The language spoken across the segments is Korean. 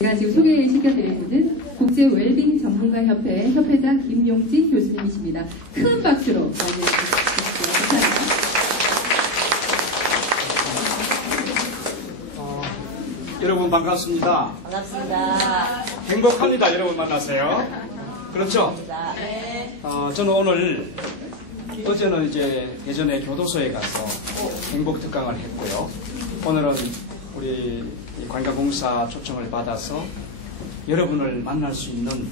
제가 지금 소개시켜드릴 분은 국제 웰빙 전문가 협회 협회장 김용진 교수님이십니다. 큰 박수로 맞이해 주십시오. 감사합니다. 여러분 반갑습니다. 반갑습니다. 행복합니다. 여러분 만나세요. 그렇죠? 네. 저는 오늘 어제는 이제 예전에 교도소에 가서 행복 특강을 했고요. 오늘은 우리 관광공사 초청을 받아서 여러분을 만날 수 있는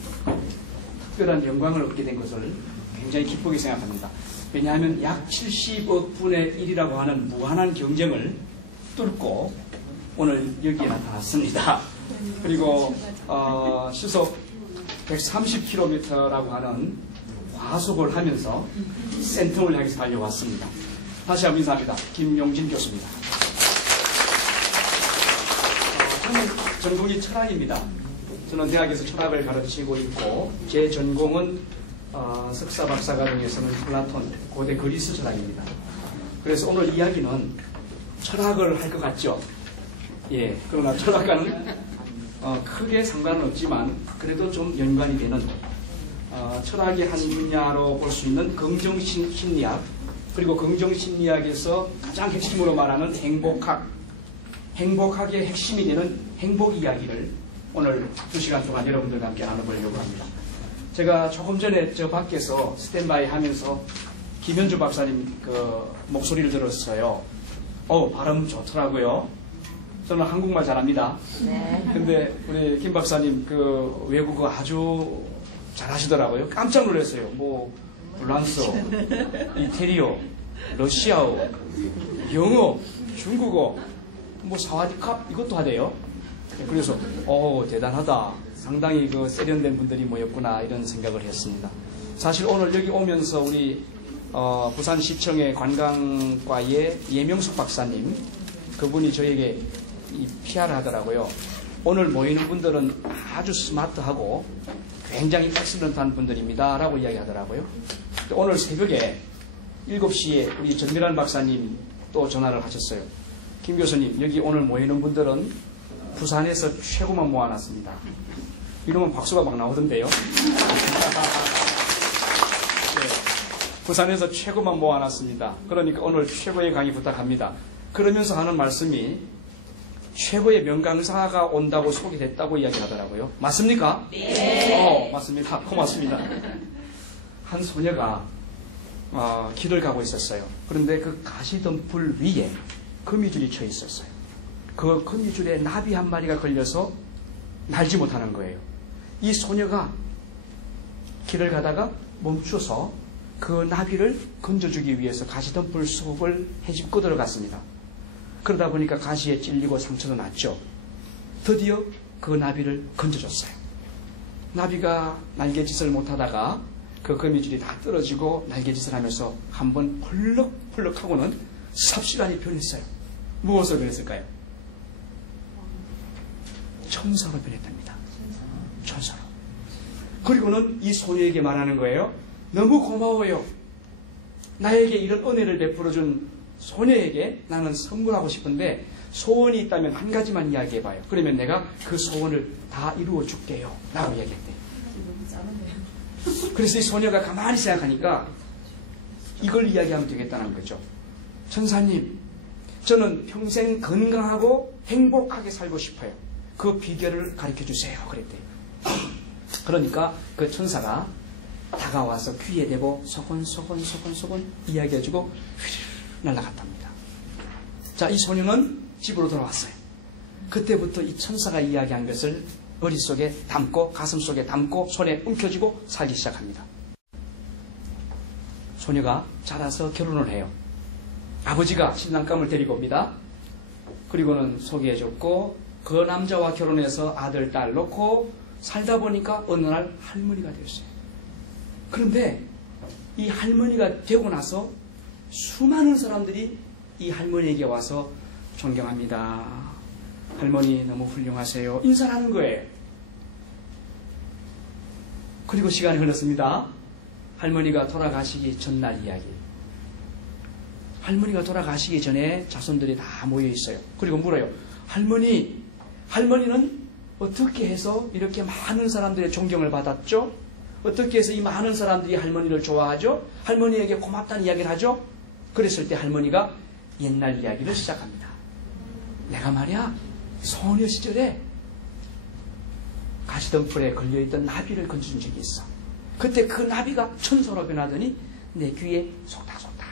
특별한 영광을 얻게 된 것을 굉장히 기쁘게 생각합니다. 왜냐하면 약 70억 분의 1이라고 하는 무한한 경쟁을 뚫고 오늘 여기에 나타났습니다. 그리고 시속 130km라고 하는 과속을 하면서 센텀을 향해서 달려왔습니다. 다시 한번 인사합니다. 김용진 교수입니다. 저는 전공이 철학입니다. 저는 대학에서 철학을 가르치고 있고 제 전공은 석사 박사 과정에서는 플라톤, 고대 그리스 철학입니다. 그래서 오늘 이야기는 철학을 할 것 같죠? 예, 그러나 철학과는 크게 상관은 없지만 그래도 좀 연관이 되는 철학의 한 분야로 볼 수 있는 긍정심리학, 그리고 긍정심리학에서 가장 핵심으로 말하는 행복학의 핵심이 되는 행복 이야기를 오늘 2시간 동안 여러분들과 함께 나눠보려고 합니다. 제가 조금 전에 저 밖에서 스탠바이 하면서 김현주 박사님 그 목소리를 들었어요. 발음 좋더라고요. 저는 한국말 잘합니다. 네. 근데 우리 김 박사님 그 외국어 아주 잘하시더라고요. 깜짝 놀랐어요. 뭐 프랑스어, 이태리어, 러시아어, 영어, 중국어, 뭐 사와디캅 이것도 하대요. 그래서 대단하다. 상당히 그 세련된 분들이 모였구나 이런 생각을 했습니다. 사실 오늘 여기 오면서 우리 부산시청의 관광과의 예명숙 박사님, 그분이 저에게 이 PR을 하더라고요. 오늘 모이는 분들은 아주 스마트하고 굉장히 엑셀런트한 분들입니다 라고 이야기하더라고요. 오늘 새벽에 7시에 우리 전미란 박사님 또 전화를 하셨어요. 김 교수님, 여기 오늘 모이는 분들은 부산에서 최고만 모아놨습니다. 이러면 박수가 막 나오던데요. 네, 부산에서 최고만 모아놨습니다. 그러니까 오늘 최고의 강의 부탁합니다. 그러면서 하는 말씀이 최고의 명강사가 온다고 소개됐다고 이야기하더라고요. 맞습니까? 네. 맞습니다. 고맙습니다. 한 소녀가 길을 가고 있었어요. 그런데 그 가시덤불 위에 거미줄이 쳐 있었어요. 그 거미줄에 나비 한 마리가 걸려서 날지 못하는 거예요. 이 소녀가 길을 가다가 멈춰서 그 나비를 건져주기 위해서 가시덤불 속을 헤집고 들어갔습니다. 그러다 보니까 가시에 찔리고 상처도 났죠. 드디어 그 나비를 건져줬어요. 나비가 날개짓을 못하다가 그 거미줄이 다 떨어지고 날개짓을 하면서 한번 펄럭펄럭 하고는 삽시간이 변했어요. 무엇으로 변했을까요? 천사로 변했답니다. 천사로. 그리고는 이 소녀에게 말하는 거예요. 너무 고마워요. 나에게 이런 은혜를 베풀어준 소녀에게 나는 선물하고 싶은데 소원이 있다면 한 가지만 이야기해봐요. 그러면 내가 그 소원을 다 이루어 줄게요 라고 이야기했대요. 그래서 이 소녀가 가만히 생각하니까 이걸 이야기하면 되겠다는 거죠. 천사님, 저는 평생 건강하고 행복하게 살고 싶어요. 그 비결을 가르쳐 주세요 그랬대요. 그러니까 그 천사가 다가와서 귀에 대고 소곤소곤 이야기해주고 휘르르 날아갔답니다. 자, 이 소녀는 집으로 돌아왔어요. 그때부터 이 천사가 이야기한 것을 머릿속에 담고 가슴속에 담고 손에 움켜쥐고 살기 시작합니다. 소녀가 자라서 결혼을 해요. 아버지가 신랑감을 데리고 옵니다. 그리고는 소개해줬고 그 남자와 결혼해서 아들, 딸 놓고 살다 보니까 어느 날 할머니가 되었어요. 그런데 이 할머니가 되고 나서 수많은 사람들이 이 할머니에게 와서 존경합니다. 할머니 너무 훌륭하세요. 인사를 하는 거예요. 그리고 시간이 흘렀습니다. 할머니가 돌아가시기 전날 이야기. 할머니가 돌아가시기 전에 자손들이 다 모여 있어요. 그리고 물어요. 할머니는 어떻게 해서 이렇게 많은 사람들의 존경을 받았죠? 어떻게 해서 이 많은 사람들이 할머니를 좋아하죠? 할머니에게 고맙다는 이야기를 하죠? 그랬을 때 할머니가 옛날 이야기를 시작합니다. 내가 말이야, 소녀 시절에 가시덤불에 걸려있던 나비를 건져준 적이 있어. 그때 그 나비가 천사로 변하더니 내 귀에 속닥속닥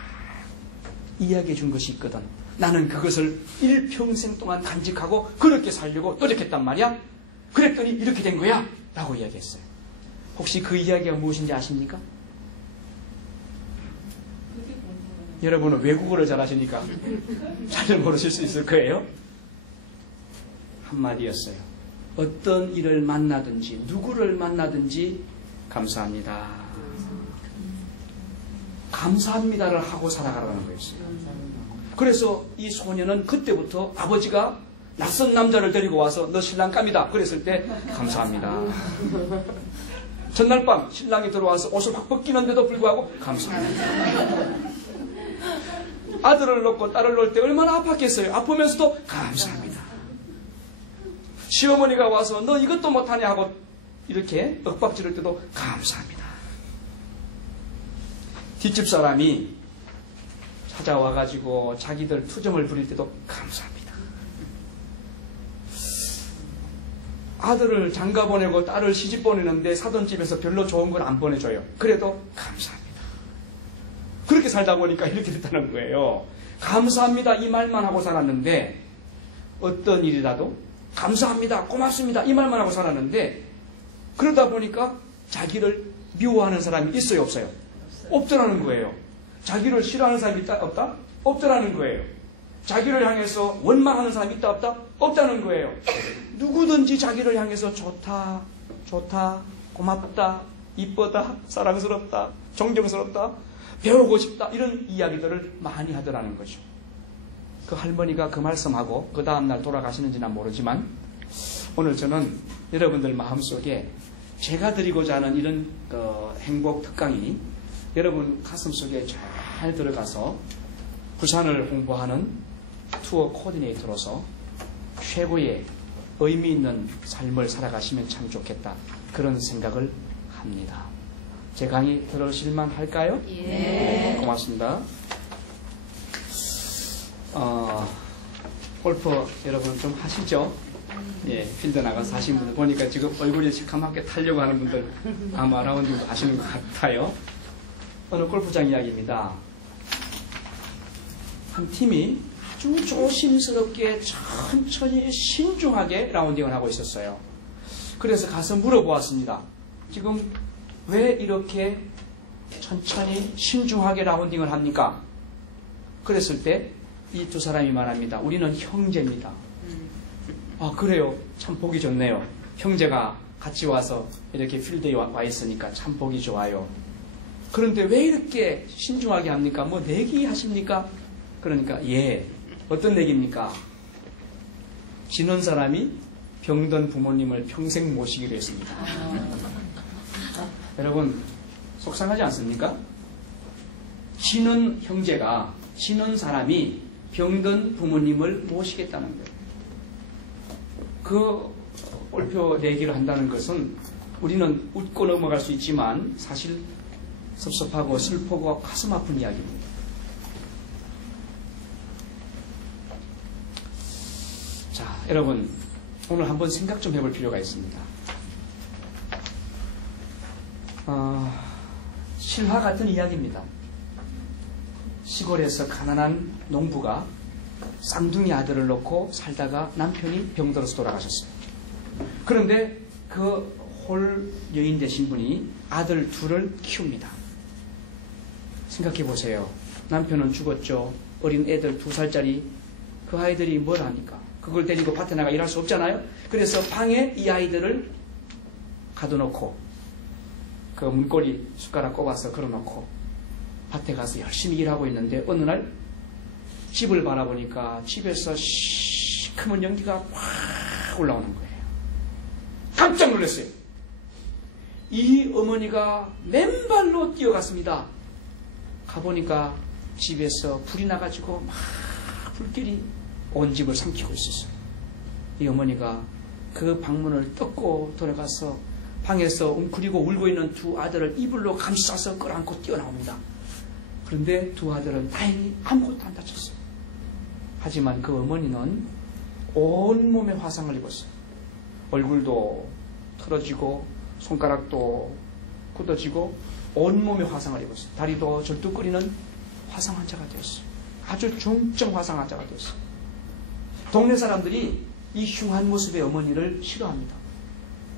이야기해 준 것이 있거든. 나는 그것을 일평생 동안 간직하고 그렇게 살려고 노력했단 말이야. 그랬더니 이렇게 된 거야 라고 이야기했어요. 혹시 그 이야기가 무엇인지 아십니까? 여러분은 외국어를 잘하시니까 잘 모르실 수 있을 거예요. 한마디였어요. 어떤 일을 만나든지 누구를 만나든지 감사합니다. 감사합니다를 하고 살아가라는 거였어요. 그래서 이 소녀는 그때부터 아버지가 낯선 남자를 데리고 와서 너 신랑감이다 그랬을 때 감사합니다. 전날 밤 신랑이 들어와서 옷을 확 벗기는데도 불구하고 감사합니다. 아들을 놓고 딸을 놓을 때 얼마나 아팠겠어요. 아프면서도 감사합니다. 시어머니가 와서 너 이것도 못하냐 하고 이렇게 윽박지를 때도 감사합니다. 뒷집 사람이 찾아와가지고 자기들 투정을 부릴 때도 감사합니다. 아들을 장가 보내고 딸을 시집 보내는데 사돈 집에서 별로 좋은 걸 안 보내줘요. 그래도 감사합니다. 그렇게 살다 보니까 이렇게 됐다는 거예요. 감사합니다 이 말만 하고 살았는데 어떤 일이라도 감사합니다 고맙습니다 이 말만 하고 살았는데 그러다 보니까 자기를 미워하는 사람이 있어요 없어요? 없더라는 거예요. 자기를 싫어하는 사람이 있다 없다? 없더라는 거예요. 자기를 향해서 원망하는 사람이 있다 없다? 없다는 거예요. 누구든지 자기를 향해서 좋다, 좋다, 고맙다, 이쁘다, 사랑스럽다, 존경스럽다, 배우고 싶다 이런 이야기들을 많이 하더라는 거죠. 그 할머니가 그 말씀하고 그 다음날 돌아가시는지 난 모르지만 오늘 저는 여러분들 마음속에 제가 드리고자 하는 이런 행복 특강이 여러분 가슴속에 잘 들어가서 부산을 홍보하는 투어 코디네이터로서 최고의 의미 있는 삶을 살아가시면 참 좋겠다 그런 생각을 합니다. 제 강의 들으실만 할까요? 예. 고맙습니다. 골프 여러분 좀 하시죠? 예, 필드 나가서 하신 분들 보니까 지금 얼굴이 시커멓게 타려고 하는 분들 아마 라운딩도 하시는 것 같아요. 어느 골프장 이야기입니다. 한 팀이 아주 조심스럽게 천천히 신중하게 라운딩을 하고 있었어요. 그래서 가서 물어보았습니다. 지금 왜 이렇게 천천히 신중하게 라운딩을 합니까? 그랬을 때 이 두 사람이 말합니다. 우리는 형제입니다. 아 그래요? 참 보기 좋네요. 형제가 같이 와서 이렇게 필드에 와 있으니까 참 보기 좋아요. 그런데 왜 이렇게 신중하게 합니까? 뭐 내기 하십니까? 그러니까 예. 어떤 내기입니까? 지는 사람이 병든 부모님을 평생 모시기로 했습니다. 여러분 속상하지 않습니까? 지는 형제가 지는 사람이 병든 부모님을 모시겠다는 거예요. 그 올표 내기를 한다는 것은 우리는 웃고 넘어갈 수 있지만 사실 섭섭하고 슬프고 가슴 아픈 이야기입니다. 자, 여러분 오늘 한번 생각 좀 해볼 필요가 있습니다. 실화 같은 이야기입니다. 시골에서 가난한 농부가 쌍둥이 아들을 놓고 살다가 남편이 병들어서 돌아가셨어요. 그런데 그 홀 여인 되신 분이 아들 둘을 키웁니다. 생각해 보세요. 남편은 죽었죠. 어린 애들 2살짜리 그 아이들이 뭘 합니까? 그걸 데리고 밭에 나가 일할 수 없잖아요. 그래서 방에 이 아이들을 가둬놓고 그 문고리 숟가락 꼽아서 걸어놓고 밭에 가서 열심히 일하고 있는데 어느 날 집을 바라보니까 집에서 시커먼 연기가 확 올라오는 거예요. 깜짝 놀랐어요. 이 어머니가 맨발로 뛰어갔습니다. 가보니까 집에서 불이 나가지고 막 불길이 온 집을 삼키고 있었어요. 이 어머니가 그 방문을 뜯고 돌아가서 방에서 웅크리고 울고 있는 두 아들을 이불로 감싸서 끌어안고 뛰어나옵니다. 그런데 두 아들은 다행히 아무것도 안 다쳤어요. 하지만 그 어머니는 온몸에 화상을 입었어요. 얼굴도 틀어지고 손가락도 굳어지고 온몸에 화상을 입었어요. 다리도 절뚝거리는 화상 환자가 되었어요. 아주 중증 화상 환자가 되었어요. 동네 사람들이 이 흉한 모습의 어머니를 싫어합니다.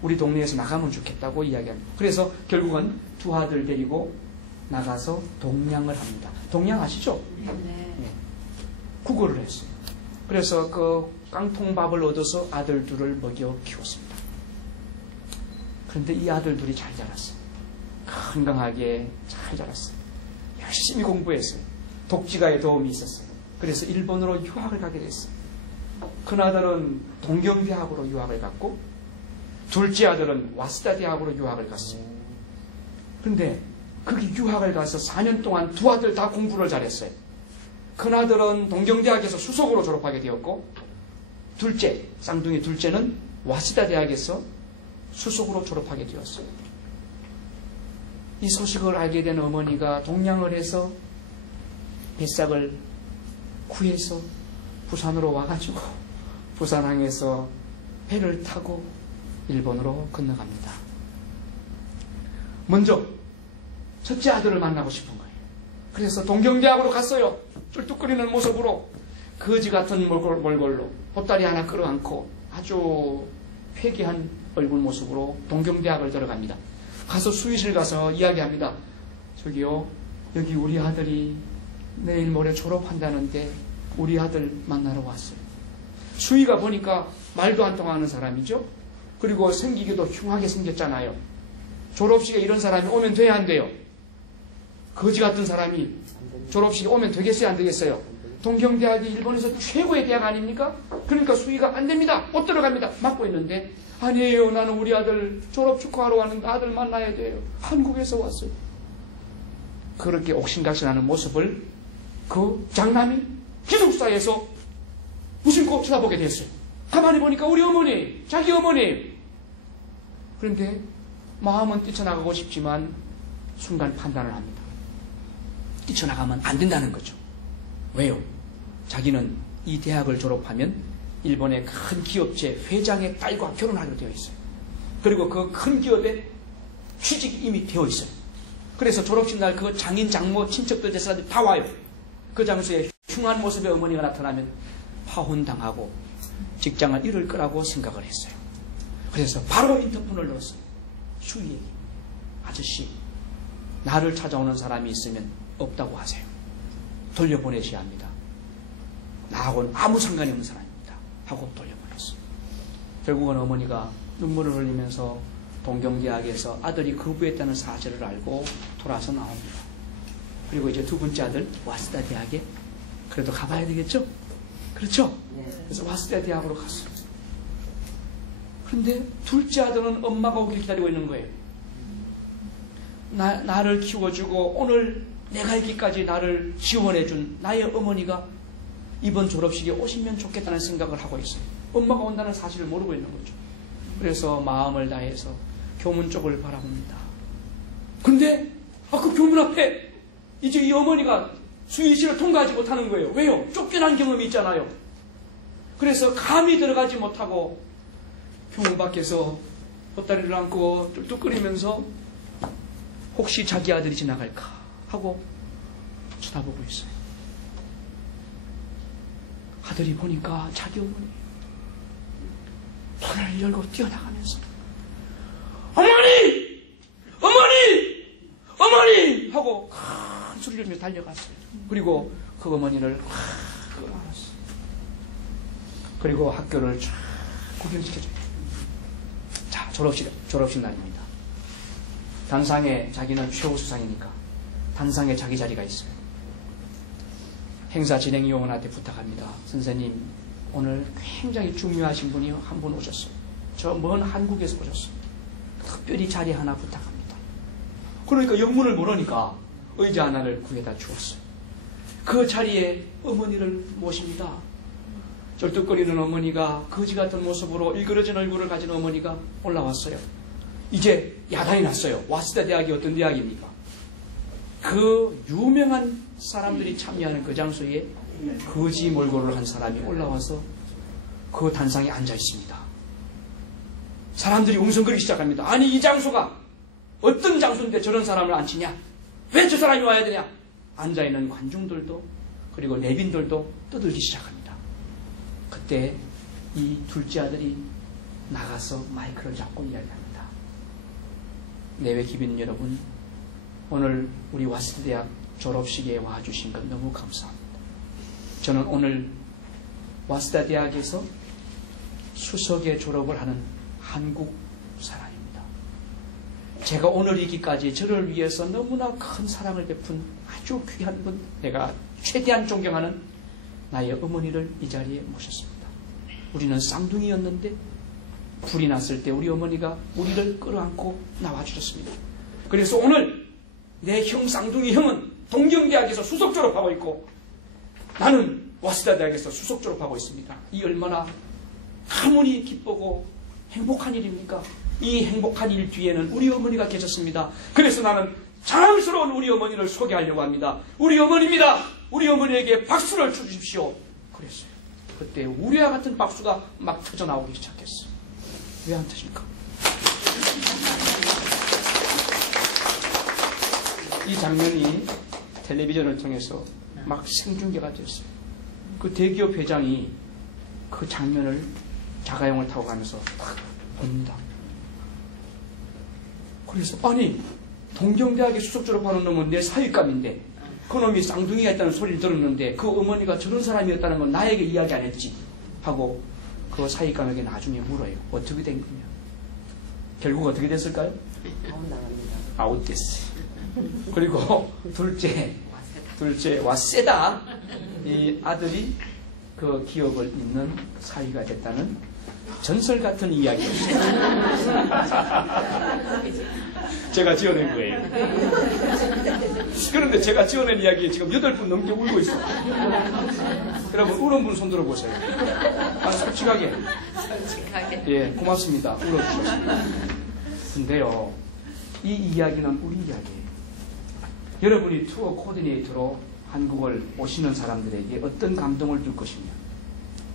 우리 동네에서 나가면 좋겠다고 이야기합니다. 그래서 결국은 두 아들 데리고 나가서 동냥을 합니다. 동냥 아시죠? 네. 구걸을 했어요. 그래서 그 깡통밥을 얻어서 아들 둘을 먹여 키웠습니다. 그런데 이 아들 둘이 잘 자랐어요. 건강하게 잘 자랐어요. 열심히 공부했어요. 독지가의 도움이 있었어요. 그래서 일본으로 유학을 가게 됐어요. 큰 아들은 동경대학으로 유학을 갔고 둘째 아들은 와스다 대학으로 유학을 갔어요. 그런데 거기 유학을 가서 4년 동안 두 아들 다 공부를 잘했어요. 큰 아들은 동경대학에서 수석으로 졸업하게 되었고 둘째, 쌍둥이 둘째는 와시다 대학에서 수석으로 졸업하게 되었어요. 이 소식을 알게 된 어머니가 동냥을 해서 배싹을 구해서 부산으로 와가지고 부산항에서 배를 타고 일본으로 건너갑니다. 먼저 첫째 아들을 만나고 싶은 거예요. 그래서 동경대학으로 갔어요. 쫄뚝거리는 모습으로 거지 같은 몰골로 보따리 하나 끌어안고 아주 회개한 얼굴 모습으로 동경대학을 들어갑니다. 가서 수의실 가서 이야기합니다. 저기요, 여기 우리 아들이 내일 모레 졸업한다는데 우리 아들 만나러 왔어요. 수의가 보니까 말도 안 통하는 사람이죠. 그리고 생기기도 흉하게 생겼잖아요. 졸업식에 이런 사람이 오면 돼야 안 돼요? 거지 같은 사람이 졸업식에 오면 되겠어요, 안 되겠어요? 동경대학이 일본에서 최고의 대학 아닙니까? 그러니까 수의가 안 됩니다. 못 들어갑니다. 막고 있는데 아니에요. 나는 우리 아들 졸업 축하하러 왔는데 아들 만나야 돼요. 한국에서 왔어요. 그렇게 옥신각신하는 모습을 그 장남이 기숙사에서 무심코 쳐다보게 됐어요. 가만히 보니까 우리 어머니, 자기 어머니. 그런데 마음은 뛰쳐나가고 싶지만 순간 판단을 합니다. 뛰쳐나가면 안 된다는 거죠. 왜요? 자기는 이 대학을 졸업하면 일본의 큰 기업체 회장의 딸과 결혼하기로 되어 있어요. 그리고 그 큰 기업에 취직이 이미 되어 있어요. 그래서 졸업식 날 그 장인, 장모, 친척들, 제사들이 다 와요. 그 장소에 흉한 모습의 어머니가 나타나면 파혼당하고 직장을 잃을 거라고 생각을 했어요. 그래서 바로 인터폰을 넣었어요. 수의에게. 아저씨, 나를 찾아오는 사람이 있으면 없다고 하세요. 돌려보내셔야 합니다. 나하고는 아무 상관이 없는 사람입니다. 하고 돌려보냈어요. 결국은 어머니가 눈물을 흘리면서 동경대학에서 아들이 거부했다는 사실을 알고 돌아서 나옵니다. 그리고 이제 두 번째 아들 와스다 대학에 그래도 가봐야 되겠죠? 그렇죠? 그래서 와스다 대학으로 갔어요. 그런데 둘째 아들은 엄마가 오길 기다리고 있는 거예요. 나를 키워주고 오늘 내가 있기까지 나를 지원해준 나의 어머니가 이번 졸업식에 오시면 좋겠다는 생각을 하고 있어요. 엄마가 온다는 사실을 모르고 있는 거죠. 그래서 마음을 다해서 교문 쪽을 바라봅니다. 근데 그 교문 앞에 이제 이 어머니가 수의실을 통과하지 못하는 거예요. 왜요? 쫓겨난 경험이 있잖아요. 그래서 감히 들어가지 못하고 교문 밖에서 보따리를 안고 뚝뚝거리면서 혹시 자기 아들이 지나갈까 하고 쳐다보고 있어요. 아들이 보니까 자기 어머니 문을 열고 뛰어나가면서 어머니! 어머니! 어머니! 하고 큰 소리를 지르며 달려갔어요. 그리고 그 어머니를 끌어안았어요. 그리고 학교를 쫙 구경시켜줘요. 자, 졸업식 날입니다. 단상에 자기는 최우 수상이니까 단상에 자기 자리가 있어요. 행사 진행위원한테 부탁합니다. 선생님, 오늘 굉장히 중요하신 분이 한 분 오셨어요. 저 먼 한국에서 오셨어요. 특별히 자리 하나 부탁합니다. 그러니까 영문을 모르니까 의자 하나를 구해다 주었어요. 그 자리에 어머니를 모십니다. 쩔뚝거리는 어머니가 거지 같은 모습으로 일그러진 얼굴을 가진 어머니가 올라왔어요. 이제 야단이 났어요. 와스다 대학이 어떤 대학입니까? 그 유명한 사람들이 참여하는 그 장소에 거지 몰골을 한 사람이 올라와서 그 단상에 앉아 있습니다. 사람들이 웅성거리기 시작합니다. 아니 이 장소가 어떤 장소인데 저런 사람을 앉히냐? 왜 저 사람이 와야 되냐? 앉아있는 관중들도 그리고 내빈들도 떠들기 시작합니다. 그때 이 둘째 아들이 나가서 마이크를 잡고 이야기합니다. 내외 기빈 여러분, 오늘 우리 와스다 대학 졸업식에 와주신 것 너무 감사합니다. 저는 오늘 와스다 대학에서 수석에 졸업을 하는 한국 사람입니다. 제가 오늘이기까지 저를 위해서 너무나 큰 사랑을 베푼 아주 귀한 분, 내가 최대한 존경하는 나의 어머니를 이 자리에 모셨습니다. 우리는 쌍둥이였는데 불이 났을 때 우리 어머니가 우리를 끌어안고 나와주셨습니다. 그래서 오늘 내 형 쌍둥이 형은 동경대학에서 수석 졸업하고 있고 나는 와스다 대학에서 수석 졸업하고 있습니다. 이 얼마나 아무리 기쁘고 행복한 일입니까? 이 행복한 일 뒤에는 우리 어머니가 계셨습니다. 그래서 나는 자랑스러운 우리 어머니를 소개하려고 합니다. 우리 어머니입니다. 우리 어머니에게 박수를 쳐주십시오. 그랬어요. 그때 우리와 같은 박수가 막 터져나오기 시작했어요. 왜 안 터질까? 이 장면이 텔레비전을 통해서 막 생중계가 됐어요. 그 대기업 회장이 그 장면을 자가용을 타고 가면서 딱 봅니다. 그래서 아니 동경대학에 수석 졸업하는 놈은 내 사윗감인데 그놈이 쌍둥이가 있다는 소리를 들었는데 그 어머니가 저런 사람이었다는 건 나에게 이야기 안 했지 하고 그 사윗감에게 나중에 물어요. 어떻게 된 거냐? 결국 어떻게 됐을까요? 아웃됐어요. 그리고 둘째 와세다 이 아들이 그 기업을 잇는 사위가 됐다는 전설 같은 이야기였어요. 제가 지어낸 거예요. 그런데 제가 지어낸 이야기에 지금 8분 넘게 울고 있어요. 여러분 우는 분 손 들어보세요. 아, 솔직하게. 예, 고맙습니다. 울어주셨습니다. 근데요, 이 이야기는 우리 이야기예요. 여러분이 투어 코디네이터로 한국을 오시는 사람들에게 어떤 감동을 줄 것이냐,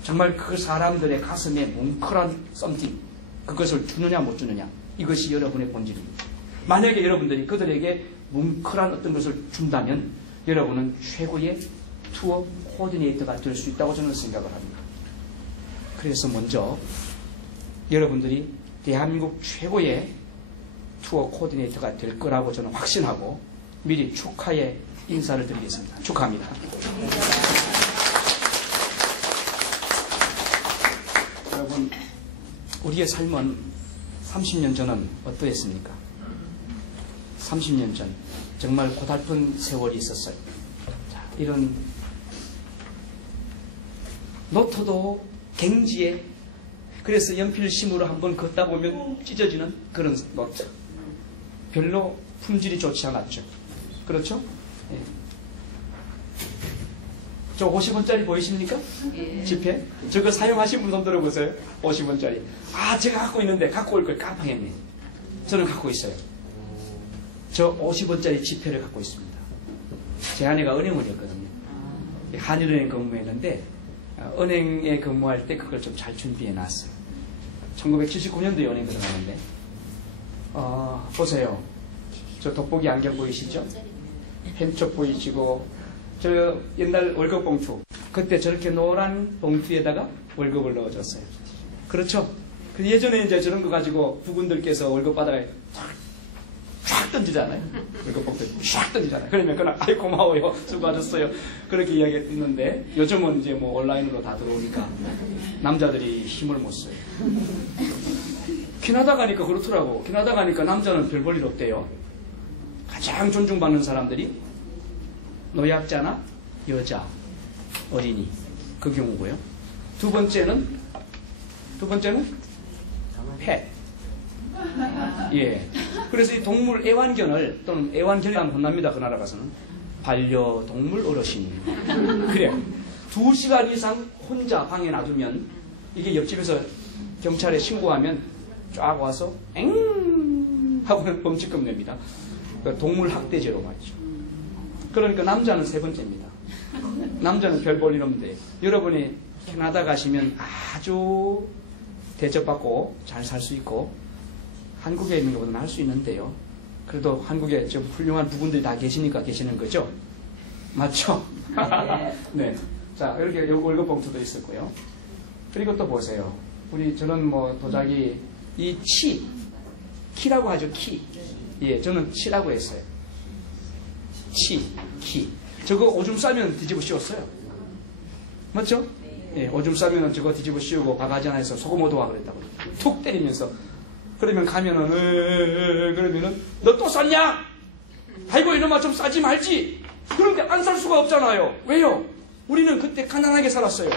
정말 그 사람들의 가슴에 뭉클한 썸띵, 그것을 주느냐 못 주느냐, 이것이 여러분의 본질입니다. 만약에 여러분들이 그들에게 뭉클한 어떤 것을 준다면 여러분은 최고의 투어 코디네이터가 될 수 있다고 저는 생각을 합니다. 그래서 먼저 여러분들이 대한민국 최고의 투어 코디네이터가 될 거라고 저는 확신하고 미리 축하의 인사를 드리겠습니다. 축하합니다. 여러분, 우리의 삶은 30년 전은 어떠했습니까? 30년 전 정말 고달픈 세월이 있었어요. 자, 이런 노트도 갱지에, 그래서 연필심으로 한번 걷다 보면 찢어지는 그런 노트. 별로 품질이 좋지 않았죠. 그렇죠? 예. 저 50원짜리 보이십니까? 예. 지폐? 저거 사용하신 분 손 들어보세요. 50원짜리. 아, 제가 갖고 있는데 갖고 올 걸 깜빡했네. 저는 갖고 있어요. 저 50원짜리 지폐를 갖고 있습니다. 제 아내가 은행원이었거든요. 한일은행 근무했는데 은행에 근무할 때 그걸 좀 잘 준비해 놨어요. 1979년도에 은행 들어가는데 보세요. 저 돋보기 안경 보이시죠? 햄촉 보이시고, 저 옛날 월급 봉투, 그때 저렇게 노란 봉투에다가 월급을 넣어줬어요. 그렇죠? 그 예전에 이제 저런 거 가지고 부군들께서 월급 받아가 쫙 던지잖아요. 월급 봉투 쫙 던지잖아요. 그러면 그날 아이 고마워요, 수고하셨어요, 그렇게 이야기했는데 요즘은 이제 뭐 온라인으로 다 들어오니까 남자들이 힘을 못 써요. 캐나다 가니까 그렇더라고. 캐나다 가니까 남자는 별 볼 일 없대요. 가장 존중받는 사람들이 노약자나 여자, 어린이, 그 경우고요. 두 번째는 펫. 예. 그래서 이 동물 애완견을, 또는 애완견이라면 혼납니다. 그 나라 가서는 반려동물 어르신. 그래. 2시간 이상 혼자 방에 놔두면 이게 옆집에서 경찰에 신고하면 쫙 와서 엥 하고는 범칙금 냅니다. 동물 학대죄로 말이죠. 그러니까 남자는 세 번째입니다. 남자는 별 볼 일 없는데 여러분이 캐나다 가시면 아주 대접받고 잘 살 수 있고 한국에 있는 것보다는 할 수 있는데요. 그래도 한국에 좀 훌륭한 부분들이 다 계시니까 계시는 거죠? 맞죠? 네. 자, 이렇게 월급 봉투도 있었고요. 그리고 또 보세요. 저는 뭐 도자기, 이 키라고 하죠, 키. 예, 저는 치라고 했어요. 키. 저거 오줌 싸면 뒤집어 씌웠어요. 맞죠? 예, 오줌 싸면 저거 뒤집어 씌우고 바가지 하나 해서 소금 오도와 그랬다고. 툭 때리면서. 그러면 가면은, 그러면은, 너 또 쌌냐? 아이고, 이놈아 좀 싸지 말지. 그런데 안 쌀 수가 없잖아요. 왜요? 우리는 그때 가난하게 살았어요.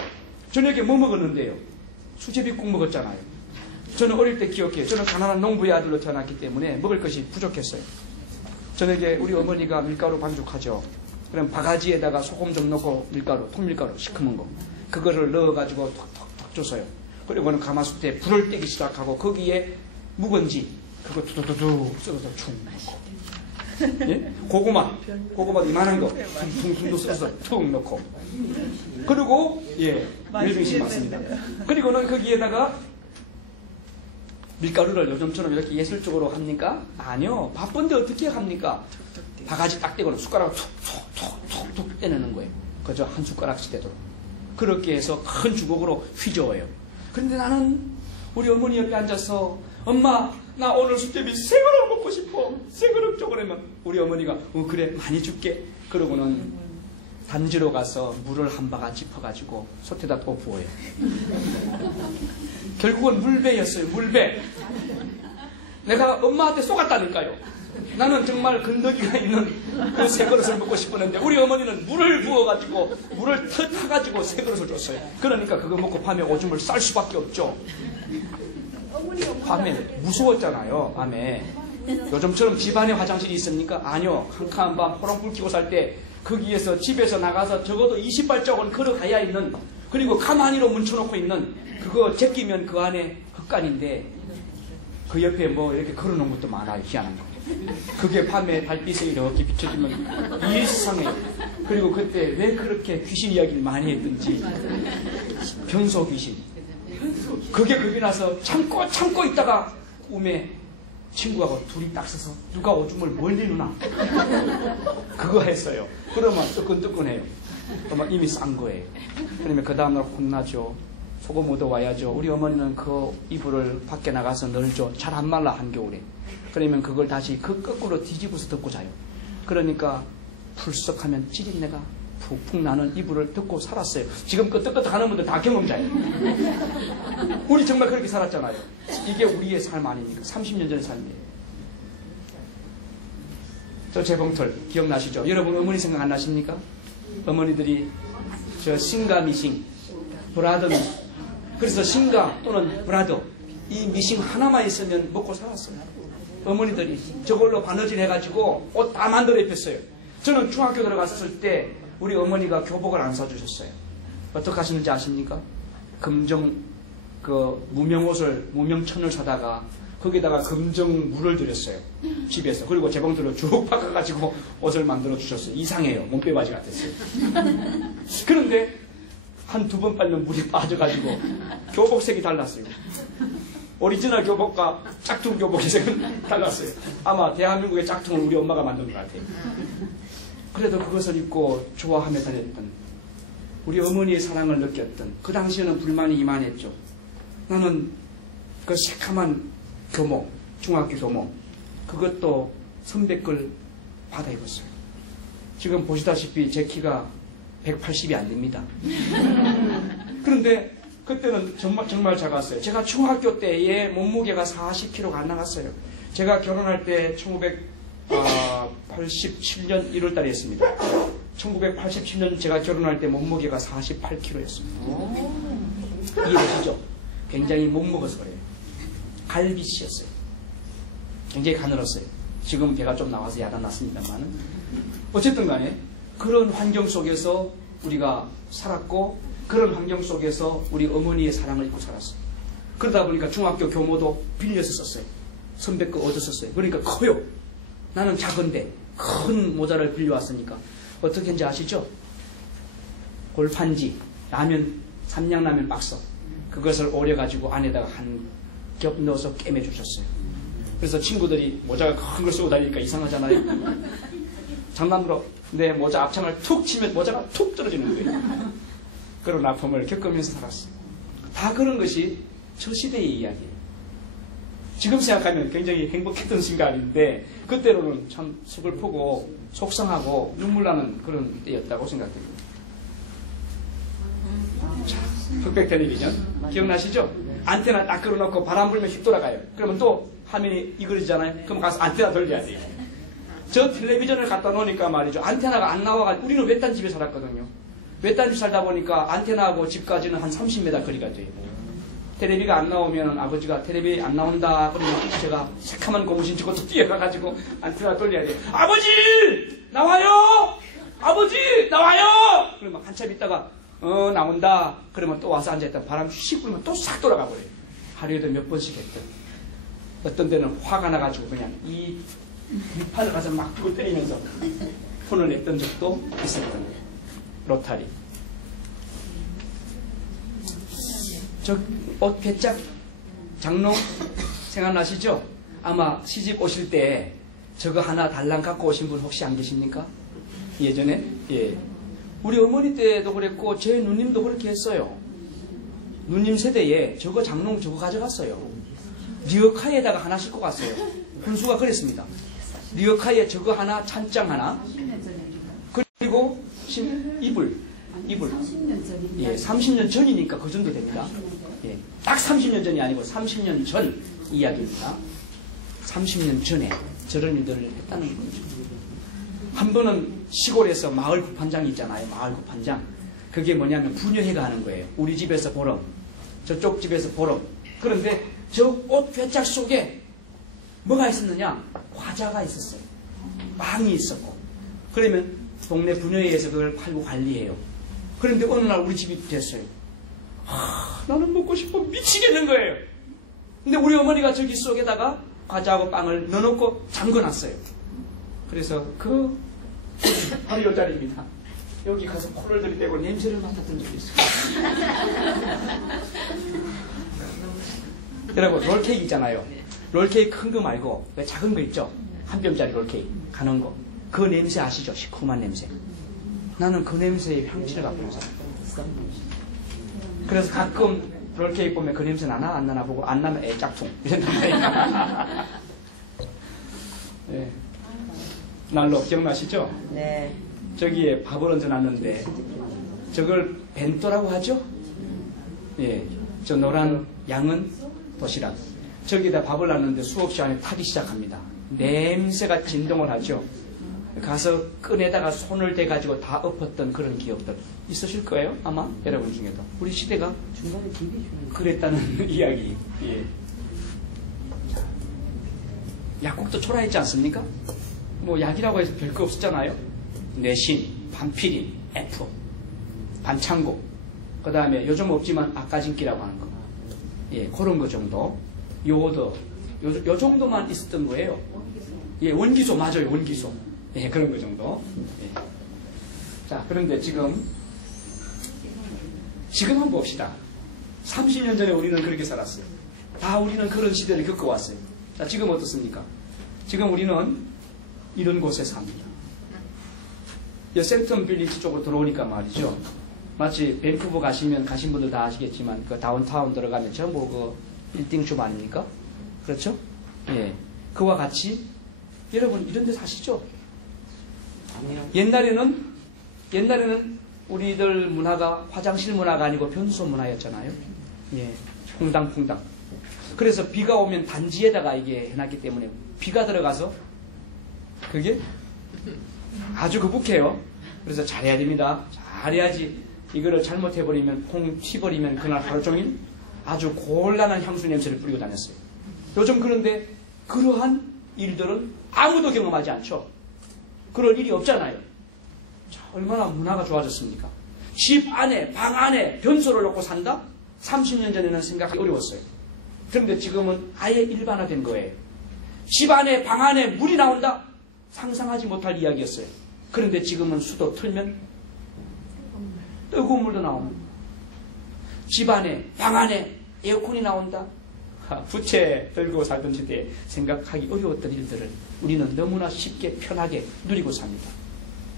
저녁에 뭐 먹었는데요? 수제비국 먹었잖아요. 저는 어릴 때 기억해요. 저는 가난한 농부의 아들로 태어났기 때문에 먹을 것이 부족했어요. 저녁에 우리 어머니가 밀가루 반죽하죠. 그럼 바가지에다가 소금 좀 넣고 통밀가루 시커먼 거. 그거를 넣어가지고 톡톡톡 줘서요. 그리고는 가마솥에 불을 떼기 시작하고 거기에 묵은지 그거 두두두두 썰어서 충 넣고. 예? 고구마 이만한 거 퉁퉁퉁 썰어서 툭 넣고. 그리고 밀빙식 맞습니다. 그리고는 거기에다가 밀가루를 요즘처럼 이렇게 예술적으로 합니까? 아니요. 바쁜데 어떻게 합니까? 바가지 딱 떼고는 숟가락을 툭툭툭툭 떼내는 거예요. 그저 한 숟가락씩 되도록. 그렇게 해서 큰 주걱으로 휘저어요. 그런데 나는 우리 어머니 옆에 앉아서 엄마 나 오늘 수제비 생으로 먹고 싶어. 생으로 줘. 그러면 우리 어머니가 그래 많이 줄게. 그러고는 단지로 가서 물을 한 바가지 퍼가지고 솥에다 또 부어요. 결국은 물배였어요. 물배. 내가 엄마한테 쏘갔다니까요. 나는 정말 건더기가 있는 그 새 그릇을 먹고 싶었는데 우리 어머니는 물을 부어가지고 물을 타가지고 새 그릇을 줬어요. 그러니까 그거 먹고 밤에 오줌을 쌀 수밖에 없죠. 밤에 무서웠잖아요. 밤에. 요즘처럼 집안에 화장실이 있습니까? 아니요. 캄캄한 밤 호롱불 켜고 살 때 거기에서 집에서 나가서 적어도 20발짝은 걸어가야 있는, 그리고 가만히로 문 쳐놓고 있는 그거 제끼면 그 안에 흙간인데 그 옆에 뭐 이렇게 걸어놓은 것도 많아요. 희한한 거. 그게 밤에 달빛에 이렇게 비춰지면 일상해요. 그리고 그때 왜 그렇게 귀신 이야기를 많이 했든지, 변소 귀신. 그게 겁이 나서 참고 있다가 꿈에 친구하고 둘이 딱 서서 누가 오줌을 멀리 누나 그거 했어요. 그러면 뜨끈뜨끈해요. 그러면 이미 싼 거예요. 그러면 그 다음날 혼나죠. 소금 얻어 와야죠. 우리 어머니는 그 이불을 밖에 나가서 널죠. 잘 안 말라 한겨울에. 그러면 그걸 다시 그 거꾸로 뒤집어서 덮고 자요. 그러니까 풀썩하면 찌릿내가 푹푹 나는 이불을 덮고 살았어요. 지금 끄떡끄떡 하는 분들 다 경험자예요. 우리 정말 그렇게 살았잖아요. 이게 우리의 삶 아닙니까? 30년 전의 삶이에요. 저 재봉틀 기억나시죠? 여러분 어머니 생각 안 나십니까? 어머니들이 저 싱가 미싱, 브라더 미, 그래서 싱가 또는 브라더 이 미싱 하나만 있으면 먹고 살았어요. 어머니들이 저걸로 바느질 해가지고 옷 다 만들어 입혔어요. 저는 중학교 들어갔을 때 우리 어머니가 교복을 안 사주셨어요. 어떻게 하시는지 아십니까? 금정 무명옷을, 무명천을 사다가 거기다가 금정 물을 들였어요. 집에서. 그리고 재봉틀로 쭉 바꿔가지고 옷을 만들어 주셨어요. 이상해요. 몸빼바지 같았어요. 그런데 한 두 번 빨면 물이 빠져가지고 교복색이 달랐어요. 오리지널 교복과 짝퉁 교복의 색은 달랐어요. 아마 대한민국의 짝퉁은 우리 엄마가 만든 것 같아요. 그래도 그것을 입고 좋아하며 다녔던, 우리 어머니의 사랑을 느꼈던, 그 당시에는 불만이 이만했죠. 나는 그 새카만 교복, 중학교 교복, 그것도 선배 걸 받아 입었어요. 지금 보시다시피 제 키가 180이 안 됩니다. 그런데 그때는 정말 작았어요. 제가 중학교 때에 몸무게가 40kg가 안 나갔어요. 제가 결혼할 때 1987년 1월 달에 했습니다. 1987년 제가 결혼할 때 몸무게가 48kg였습니다. 이해되시죠? 굉장히 못 먹어서 그래요. 갈비씨였어요. 굉장히 가늘었어요. 지금 배가 좀 나와서 야단났습니다만 어쨌든 간에 그런 환경 속에서 우리가 살았고, 그런 환경 속에서 우리 어머니의 사랑을 잊고 살았어요. 그러다 보니까 중학교 교모도 빌려서 썼어요. 선배 거 얻어 썼어요. 그러니까 커요. 나는 작은데 큰 모자를 빌려왔으니까 어떻게 했는지 아시죠? 골판지, 라면, 삼양라면 박스 그것을 오려가지고 안에다가 한 겹 넣어서 꿰매주셨어요. 그래서 친구들이 모자가 큰 걸 쓰고 다니니까 이상하잖아요. 장난으로 내 모자 앞창을 툭 치면 모자가 툭 떨어지는 거예요. 그런 아픔을 겪으면서 살았어요. 다 그런 것이 저 시대의 이야기예요. 지금 생각하면 굉장히 행복했던 순간인데 그때로는 참 슬프고 속상하고 눈물 나는 그런 때였다고 생각됩니다. 자, 흑백 텔레비전 기억나시죠? 안테나 딱 걸어놓고 바람 불면 휙 돌아가요. 그러면 또 화면이 이그러지잖아요. 그럼 가서 안테나 돌려야 돼요. 저 텔레비전을 갖다 놓으니까 말이죠. 안테나가 안 나와가지고 우리는 외딴 집에 살았거든요. 외딴 집 살다 보니까 안테나하고 집까지는 한 30m 거리가 돼요. 텔레비가 안 나오면 아버지가 텔레비 안 나온다 그러면 제가 새카만 고무신 찍고 또 뛰어가가지고 안테나 돌려야 돼요. 아버지! 나와요! 아버지! 나와요! 그러면 한참 있다가 나온다. 그러면 또 와서 앉아있다 바람 씩 불면 또 싹 돌아가 버려요. 하루에도 몇 번씩 했던. 어떤 데는 화가 나가지고 그냥 이 밑판을 가서 막 두고 때리면서 혼을 냈던 적도 있었던 거예요. 로타리. 저 옷 배짝 장롱 생각나시죠? 아마 시집 오실 때 저거 하나 달랑 갖고 오신 분 혹시 안 계십니까? 예전에? 예. 우리 어머니 때도 그랬고 제 누님도 그렇게 했어요. 누님 세대에 저거 장롱 저거 가져갔어요. 리어카에다가 하나 싣고 갔어요. 훈수가 그랬습니다. 리어카에 저거 하나, 찬장 하나, 그리고 이불. 30년 전입니다. 예, 30년 전이니까 그 정도 됩니다. 예, 딱 30년 전이 아니고 30년 전 이야기입니다. 30년 전에 저런 일들을 했다는 거죠. 한 번은 시골에서 마을 구판장이 있잖아요. 마을 구판장. 그게 뭐냐면 부녀회가 하는 거예요. 우리 집에서 보름, 저쪽 집에서 보름. 그런데 저 옷 배짝 속에 뭐가 있었느냐? 과자가 있었어요. 빵이 있었고. 그러면 동네 부녀회에서 그걸 팔고 관리해요. 그런데 어느 날 우리 집이 됐어요. 나는 먹고 싶어 미치겠는 거예요. 근데 우리 어머니가 저기 속에다가 과자하고 빵을 넣어놓고 잠궈놨어요. 그래서 바로 이 자리입니다. 여기 가서 코를 들이대고 냄새를 맡았던 적이 있어요. 여러분 롤케이크 있잖아요. 롤케이크 큰 거 말고 작은 거 있죠. 한 뼘짜리 롤케이크 가는 거. 그 냄새 아시죠? 시큼한 냄새. 나는 그 냄새의 향취를 갖고 있는 사람. 그래서 가끔 롤케이크 보면 그 냄새 나나 안 나나 보고 안 나면 짝퉁 이런단 말이에요. 네. 날로 기억나시죠? 네. 저기에 밥을 얹어놨는데 저걸 벤또라고 하죠? 예, 저 노란 양은 도시락. 저기다 밥을 놨는데 수없이 안에 타기 시작합니다. 냄새가 진동을 하죠. 가서 끈에다가 손을 대가지고 다 엎었던 그런 기억들 있으실 거예요? 아마 여러분 중에도. 우리 시대가 중간에 비비 주는 그랬다는 이야기. 예. 자, 약국도 초라했지 않습니까? 뭐 약이라고 해서 별거 없었잖아요. 뇌신, 반피린, F, 반창고, 그 다음에 요즘 없지만 아까진기라고 하는 거. 예, 그런 거 정도. 요오더, 요 정도만 있었던 거예요. 예, 원기소 맞아요, 원기소. 예, 그런 거 정도. 예. 자, 그런데 지금 한번 봅시다. 30년 전에 우리는 그렇게 살았어요. 다 우리는 그런 시대를 겪어왔어요. 자, 지금 어떻습니까? 지금 우리는 이런 곳에 삽니다. 이 센텀 빌리지 쪽으로 들어오니까 말이죠. 마치 밴쿠버 가신 분들 다 아시겠지만 그 다운타운 들어가면 전부 그 빌딩 아닙니까? 그렇죠? 예. 그와 같이 여러분 이런 데 사시죠? 옛날에는 우리들 문화가 화장실 문화가 아니고 변소 문화였잖아요. 예. 퐁당퐁당. 그래서 비가 오면 단지에다가 이게 해놨기 때문에 비가 들어가서 그게 아주 거북해요. 그래서 잘해야 됩니다. 잘해야지. 이거를 잘못해버리면 퐁 튀버리면 그날 하루 종일 아주 곤란한 향수 냄새를 뿌리고 다녔어요. 요즘 그런데 그러한 일들은 아무도 경험하지 않죠. 그럴 일이 없잖아요. 자, 얼마나 문화가 좋아졌습니까? 집 안에, 방 안에 변소를 놓고 산다? 30년 전에는 생각하기 어려웠어요. 그런데 지금은 아예 일반화된 거예요. 집 안에, 방 안에 물이 나온다? 상상하지 못할 이야기였어요. 그런데 지금은 수도 틀면 뜨거운 물도 나오는 거예요. 집 안에, 방 안에 에어컨이 나온다? 부채 들고 살던 시대에 생각하기 어려웠던 일들을 우리는 너무나 쉽게 편하게 누리고 삽니다.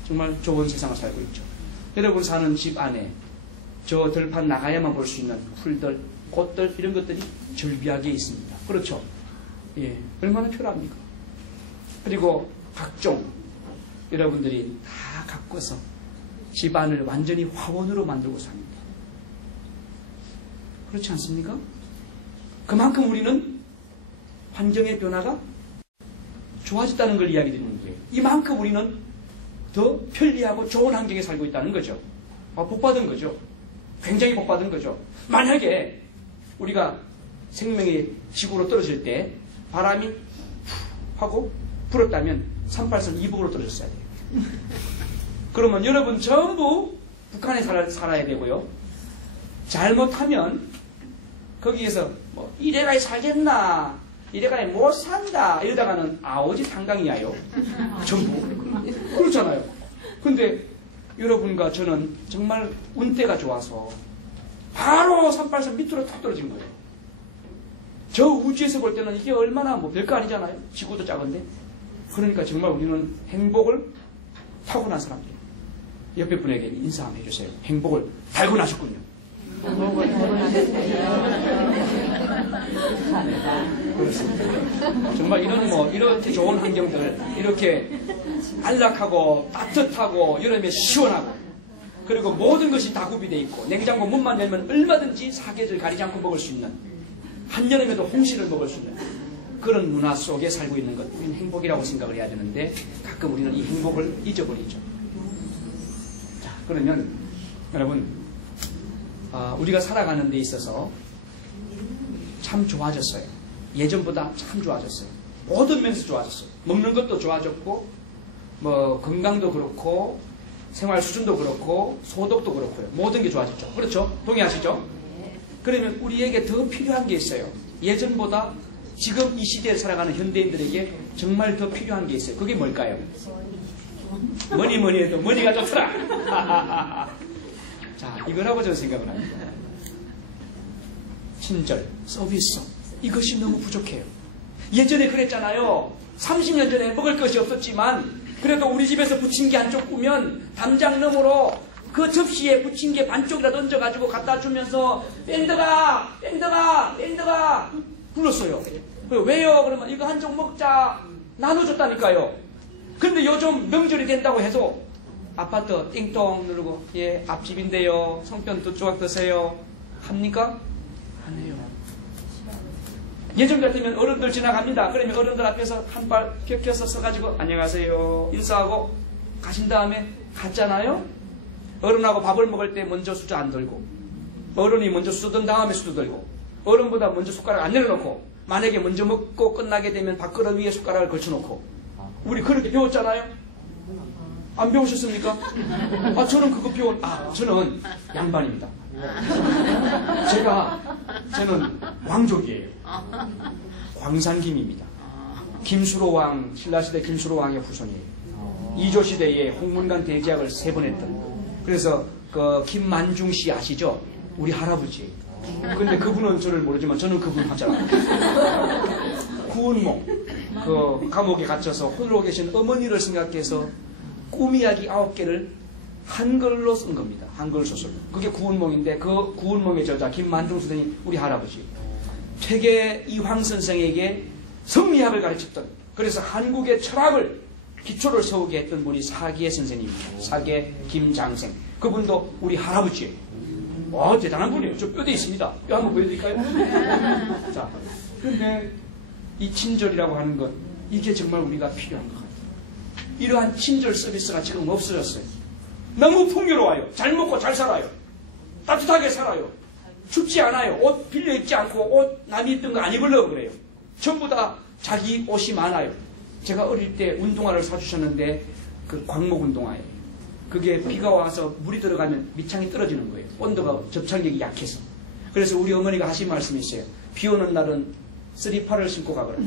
정말 좋은 세상을 살고 있죠. 여러분 사는 집 안에 저 들판 나가야만 볼 수 있는 풀들, 꽃들 이런 것들이 절비하게 있습니다. 그렇죠? 예, 얼마나 편합니까? 그리고 각종 여러분들이 다 가꿔서 집안을 완전히 화원으로 만들고 삽니다. 그렇지 않습니까? 그만큼 우리는 환경의 변화가 좋아졌다는 걸 이야기 드리는 거예요. 이만큼 우리는 더 편리하고 좋은 환경에 살고 있다는 거죠. 복받은 거죠. 굉장히 복받은 거죠. 만약에 우리가 생명이 지구로 떨어질 때 바람이 후 하고 불었다면 38선 이북으로 떨어졌어야 돼요. 그러면 여러분 전부 북한에 살아야 되고요. 잘못하면 거기에서 뭐 이래가에 살겠나, 이래가에 못 산다 이러다가는 아오지 상강이야요. 전부 그렇잖아요. 근데 여러분과 저는 정말 운때가 좋아서 바로 38선 밑으로 탁 떨어진 거예요. 저 우주에서 볼 때는 이게 얼마나 뭐 별거 아니잖아요. 지구도 작은데. 그러니까 정말 우리는 행복을 타고난 사람들이에요. 옆에 분에게 인사 한번 해주세요. 행복을 달고 나셨군요. 그렇습니다. 정말 이렇게 좋은 환경들, 이렇게 안락하고 따뜻하고 여름에 시원하고, 그리고 모든 것이 다 구비되어 있고, 냉장고 문만 열면 얼마든지 사계절 가리지 않고 먹을 수 있는, 한여름에도 홍시를 먹을 수 있는 그런 문화 속에 살고 있는 것, 우리는 행복이라고 생각을 해야 되는데 가끔 우리는 이 행복을 잊어버리죠. 자, 그러면 여러분, 우리가 살아가는 데 있어서 참 좋아졌어요. 예전보다 참 좋아졌어요. 모든 면에서 좋아졌어요. 먹는 것도 좋아졌고, 뭐 건강도 그렇고, 생활 수준도 그렇고, 소득도 그렇고요. 모든 게 좋아졌죠. 그렇죠? 동의하시죠? 그러면 우리에게 더 필요한 게 있어요. 예전보다 지금 이 시대에 살아가는 현대인들에게 정말 더 필요한 게 있어요. 그게 뭘까요? 뭐니 해도 머니가 좋더라. 자, 이거라고 저는 생각을 합니다. 친절, 서비스, 이것이 너무 부족해요. 예전에 그랬잖아요. 30년 전에 먹을 것이 없었지만 그래도 우리 집에서 부침개 한쪽 꾸면 담장 너머로 그 접시에 부침개 반쪽이라도 얹어가지고 갖다 주면서 밴드가 불렀어요. 왜요? 그러면 이거 한 쪽 먹자 나눠줬다니까요. 근데 요즘 명절이 된다고 해도 아파트 띵동 누르고 예 앞집인데요. 송편 두 조각 드세요. 합니까? 안 해요. 예전 같으면 어른들 지나갑니다. 그러면 어른들 앞에서 한 발 펴켜서 서가지고 안녕하세요 인사하고 가신 다음에 갔잖아요. 어른하고 밥을 먹을 때 먼저 수저 안 들고, 어른이 먼저 수저 든 다음에 수저 들고, 어른보다 먼저 숟가락 안 내려놓고, 만약에 먼저 먹고 끝나게 되면 밥그릇 위에 숟가락을 걸쳐놓고. 우리 그렇게 배웠잖아요. 안 배우셨습니까? 저는 그거 저는 양반입니다. 저는 왕족이에요. 광산김입니다. 김수로왕, 신라시대 김수로왕의 후손이에요. 이조시대에 홍문관 대제학을 3번 했던. 그래서 그 김만중 씨 아시죠? 우리 할아버지. 근데 그분은 저를 모르지만 저는 그분 하잖아요. 구운몽. 그 감옥에 갇혀서 홀로 계신 어머니를 생각해서 꿈 이야기 9개를 한글로 쓴 겁니다. 한글 소설. 그게 구운몽인데 그 구운몽의 저자 김만중 선생님 우리 할아버지. 퇴계 이황 선생에게 성리학을 가르쳤던, 그래서 한국의 철학을 기초를 세우게 했던 분이 사계 선생님입니다. 사계 김장생. 그분도 우리 할아버지예요. 와, 대단한 분이에요. 저 뼈대 있습니다. 뼈 한번 보여드릴까요? 자, 그런데 이 친절이라고 하는 것, 이게 정말 우리가 필요한 것 같아요. 이러한 친절 서비스가 지금 없어졌어요. 너무 풍요로워요. 잘 먹고 잘 살아요. 따뜻하게 살아요. 춥지 않아요. 옷 빌려 입지 않고 옷 남이 입던 거 안 입으려고 그래요. 전부 다 자기 옷이 많아요. 제가 어릴 때 운동화를 사주셨는데 그 광목 운동화예요. 그게 비가 와서 물이 들어가면 밑창이 떨어지는 거예요. 온도가 접착력이 약해서. 그래서 우리 어머니가 하신 말씀이 있어요. 비 오는 날은 쓰리파를 신고 가거라.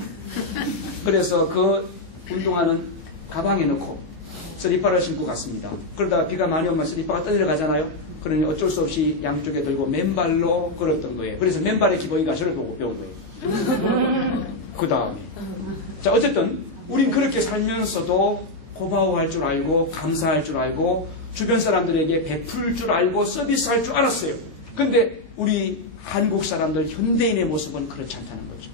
그래서 그 운동화는 가방에 넣고 쓰리파를 신고 갔습니다. 그러다가 비가 많이 오면 쓰리파가 떠내려 가잖아요. 그러니 어쩔 수 없이 양쪽에 들고 맨발로 걸었던 거예요. 그래서 맨발의 기본이가 저를 보고 배운 거예요. 그 다음에. 자, 어쨌든 우린 그렇게 살면서도 고마워할 줄 알고 감사할 줄 알고 주변 사람들에게 베풀 줄 알고 서비스할 줄 알았어요. 근데 우리 한국 사람들 현대인의 모습은 그렇지 않다는 거죠.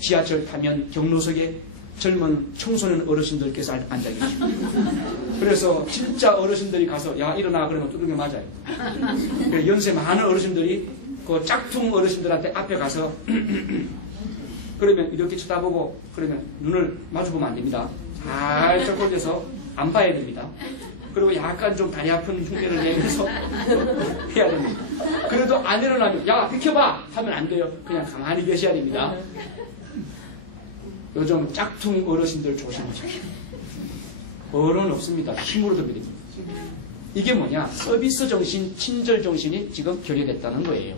지하철 타면 경로석에 젊은 청소년 어르신들께서 앉아 계시고 그래서 진짜 어르신들이 가서 야 일어나 그러면 두들겨 맞아요. 연세 많은 어르신들이 그 짝퉁 어르신들한테 앞에 가서 그러면 이렇게 쳐다보고 그러면 눈을 마주보면 안 됩니다. 살짝 올려서 안 봐야 됩니다. 그리고 약간 좀 다리 아픈 흉내를 내면서 해야 됩니다. 그래도 안 일어나면 야 비켜봐 하면 안 돼요. 그냥 가만히 계셔야 됩니다. 요즘 짝퉁 어르신들 조심하세요. 어른 없습니다. 힘으로 덤비됩니다. 이게 뭐냐? 서비스 정신, 친절 정신이 지금 결여됐다는 거예요.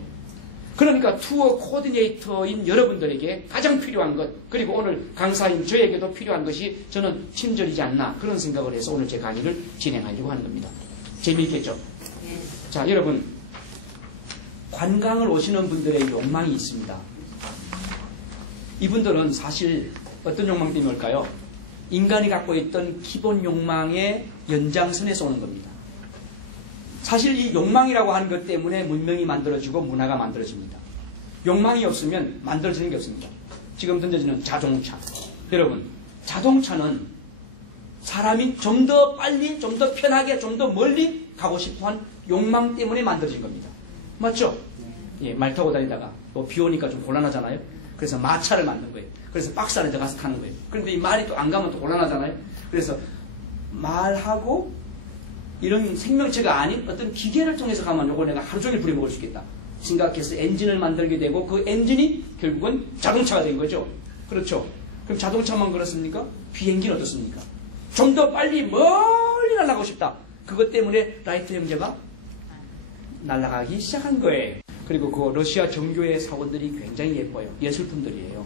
그러니까 투어 코디네이터인 여러분들에게 가장 필요한 것, 그리고 오늘 강사인 저에게도 필요한 것이 저는 친절이지 않나 그런 생각을 해서 오늘 제 강의를 진행하려고 하는 겁니다. 재미있겠죠? 자, 여러분 관광을 오시는 분들의 욕망이 있습니다. 이분들은 사실 어떤 욕망 때문에 올까요? 인간이 갖고 있던 기본 욕망의 연장선에서 오는 겁니다. 사실 이 욕망이라고 하는 것 때문에 문명이 만들어지고 문화가 만들어집니다. 욕망이 없으면 만들어지는 게 없습니다. 지금 던져지는 자동차. 여러분, 자동차는 사람이 좀 더 빨리, 좀 더 편하게, 좀 더 멀리 가고 싶어한 욕망 때문에 만들어진 겁니다. 맞죠? 예, 말 타고 다니다가 뭐 비 오니까 좀 곤란하잖아요. 그래서 마차를 만든 거예요. 그래서 박스 안에 들어가서 타는 거예요. 그런데 이 말이 또 안 가면 또 곤란하잖아요. 그래서 말하고 이런 생명체가 아닌 어떤 기계를 통해서 가면 요거 내가 하루 종일 부려먹을 수 있겠다 생각해서 엔진을 만들게 되고 그 엔진이 결국은 자동차가 된 거죠. 그렇죠. 그럼 자동차만 그렇습니까? 비행기는 어떻습니까? 좀 더 빨리 멀리 날아가고 싶다. 그것 때문에 라이트 형제가 날아가기 시작한 거예요. 그리고 그 러시아 정교회 사원들이 굉장히 예뻐요. 예술품들이에요.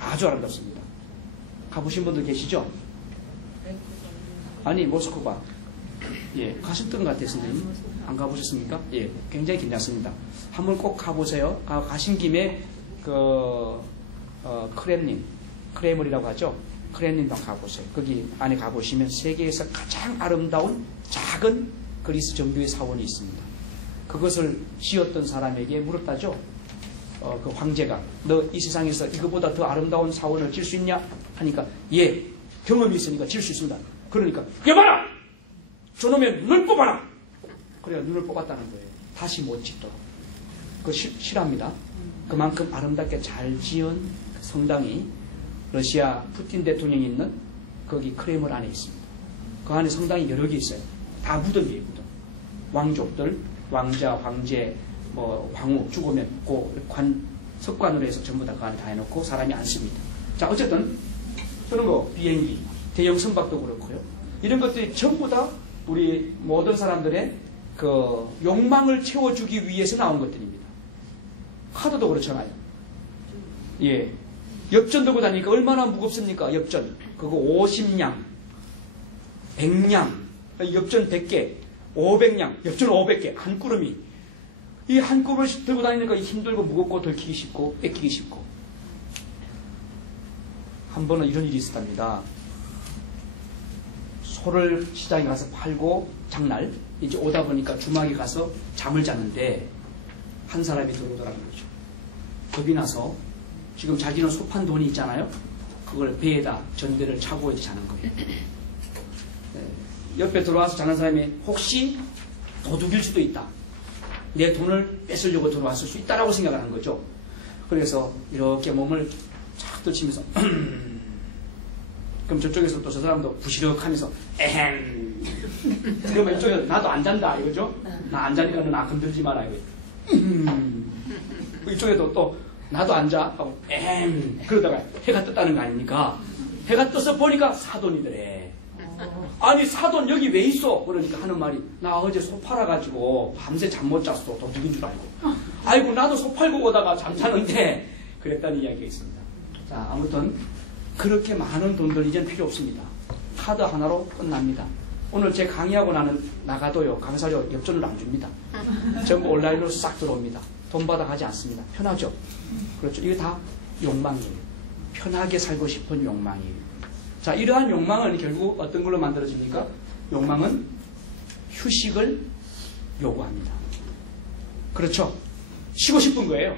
아주 아름답습니다. 가보신 분들 계시죠? 아니 모스크바. 예, 가셨던 것 같아요, 선생님. 안 가보셨습니까? 예, 굉장히 괜찮습니다. 한번 꼭 가보세요. 가신 김에 크렘린이라고 하죠. 크렘린도 가보세요. 거기 안에 가보시면 세계에서 가장 아름다운 작은 그리스 정교회 사원이 있습니다. 그것을 지었던 사람에게 물었다죠. 그 황제가 너 이 세상에서 이거보다 더 아름다운 사원을 지을 수 있냐? 하니까 예, 경험이 있으니까 지을 수 있습니다. 그러니까 여봐라! 저놈의 눈을 뽑아라! 그래야 눈을 뽑았다는 거예요. 다시 못 짓도록. 그거 실합니다. 그만큼 아름답게 잘 지은 성당이 러시아 푸틴 대통령이 있는 거기 크레물 안에 있습니다. 그 안에 성당이 여러 개 있어요. 다 무덤이에요, 무덤. 왕족들, 왕자, 황제, 뭐 황후 죽으면 석관으로 해서 전부 다 그 안에 다 해놓고 사람이 앉습니다. 자, 어쨌든 그런 거 비행기, 대형 선박도 그렇고요. 이런 것들이 전부 다 우리 모든 사람들의 그 욕망을 채워주기 위해서 나온 것들입니다. 카드도 그렇잖아요. 예, 엽전 들고 다니니까 얼마나 무겁습니까? 엽전 그거 50냥, 100냥, 엽전 100개, 500냥, 엽전 500개, 한 꾸러미. 이 한 꾸러미 들고 다니니까 힘들고 무겁고 들키기 쉽고 뺏기기 쉽고. 한 번은 이런 일이 있었답니다. 소를 시장에 가서 팔고 장날 이제 오다 보니까 주막에 가서 잠을 자는데 한 사람이 들어오더라는 거죠. 겁이 나서 지금 자기는 소 판 돈이 있잖아요. 그걸 배에다 전대를 차고 이제 자는 거예요. 옆에 들어와서 자는 사람이 혹시 도둑일 수도 있다. 내 돈을 뺏으려고 들어왔을 수 있다라고 생각하는 거죠. 그래서 이렇게 몸을 착 들치면서 그럼 저쪽에서 또 저 사람도 부시럭하면서 에헴 그러면 이쪽에서 나도 안 잔다 이거죠. 나 안 자니까 너 나 건들지 마라 이거. 이쪽에도 또 나도 안 자 하고 에헴 그러다가 해가 떴다는 거 아닙니까? 해가 떠서 보니까 사돈이더래. 아니 사돈 여기 왜 있어? 그러니까 하는 말이 나 어제 소 팔아가지고 밤새 잠 못 잤어. 도둑인 줄 알고. 아이고 나도 소 팔고 오다가 잠자는데 그랬다는 이야기가 있습니다. 자 아무튼 그렇게 많은 돈들 이젠 필요 없습니다. 카드 하나로 끝납니다. 오늘 제 강의하고 나가도요 강사료 엽전을 안 줍니다. 전부 온라인으로 싹 들어옵니다. 돈 받아 가지 않습니다. 편하죠? 그렇죠. 이게 다 욕망이에요. 편하게 살고 싶은 욕망이에요. 자, 이러한 욕망은 결국 어떤 걸로 만들어집니까? 욕망은 휴식을 요구합니다. 그렇죠? 쉬고 싶은 거예요.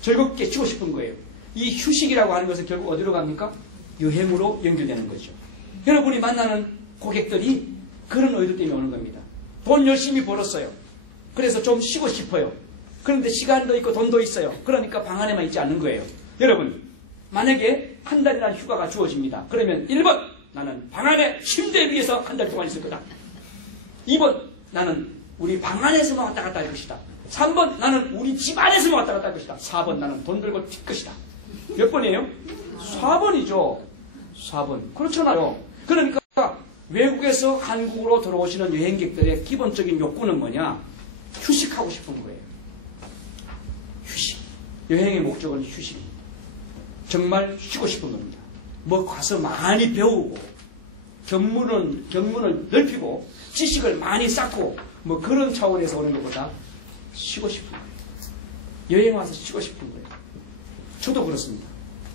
즐겁게 쉬고 싶은 거예요. 이 휴식이라고 하는 것은 결국 어디로 갑니까? 여행으로 연결되는 거죠. 여러분이 만나는 고객들이 그런 의도 때문에 오는 겁니다. 돈 열심히 벌었어요. 그래서 좀 쉬고 싶어요. 그런데 시간도 있고 돈도 있어요. 그러니까 방 안에만 있지 않는 거예요. 여러분, 만약에 한 달이나 휴가가 주어집니다. 그러면 1번, 나는 방 안에 침대 위에서 한 달 동안 있을 거다. 2번, 나는 우리 방 안에서만 왔다 갔다 할 것이다. 3번, 나는 우리 집 안에서만 왔다 갔다 할 것이다. 4번, 나는 돈 들고 튈 것이다. 몇 번이에요? 4번이죠. 4번. 그렇잖아요. 그러니까 외국에서 한국으로 들어오시는 여행객들의 기본적인 욕구는 뭐냐? 휴식하고 싶은 거예요. 휴식. 여행의 목적은 휴식입니다. 정말 쉬고 싶은 겁니다. 뭐 가서 많이 배우고 견문을 넓히고 지식을 많이 쌓고 뭐 그런 차원에서 오는 것보다 쉬고 싶은 거예요. 여행 와서 쉬고 싶은 거예요. 저도 그렇습니다.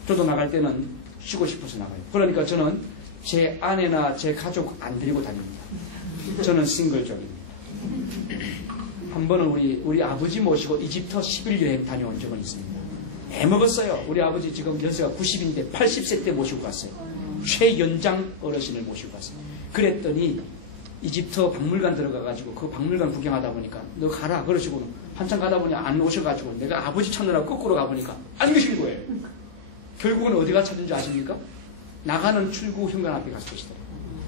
저도 나갈 때는 쉬고 싶어서 나가요. 그러니까 저는 제 아내나 제 가족 안 데리고 다닙니다. 저는 싱글족입니다. 한 번은 우리 아버지 모시고 이집트 10일 여행 다녀온 적은 있습니다. 애먹었어요. 우리 아버지 지금 연세가 90인데 80세 때 모시고 갔어요. 최연장 어르신을 모시고 갔어요. 그랬더니 이집트 박물관 들어가가지고 그 박물관 구경하다 보니까 너 가라 그러시고 한참 가다 보니 안 오셔가지고 내가 아버지 찾느라고 거꾸로 가보니까 안 계신 거예요. 결국은 어디가 찾은 줄 아십니까? 나가는 출구 현관 앞에 가서 계시더라고요.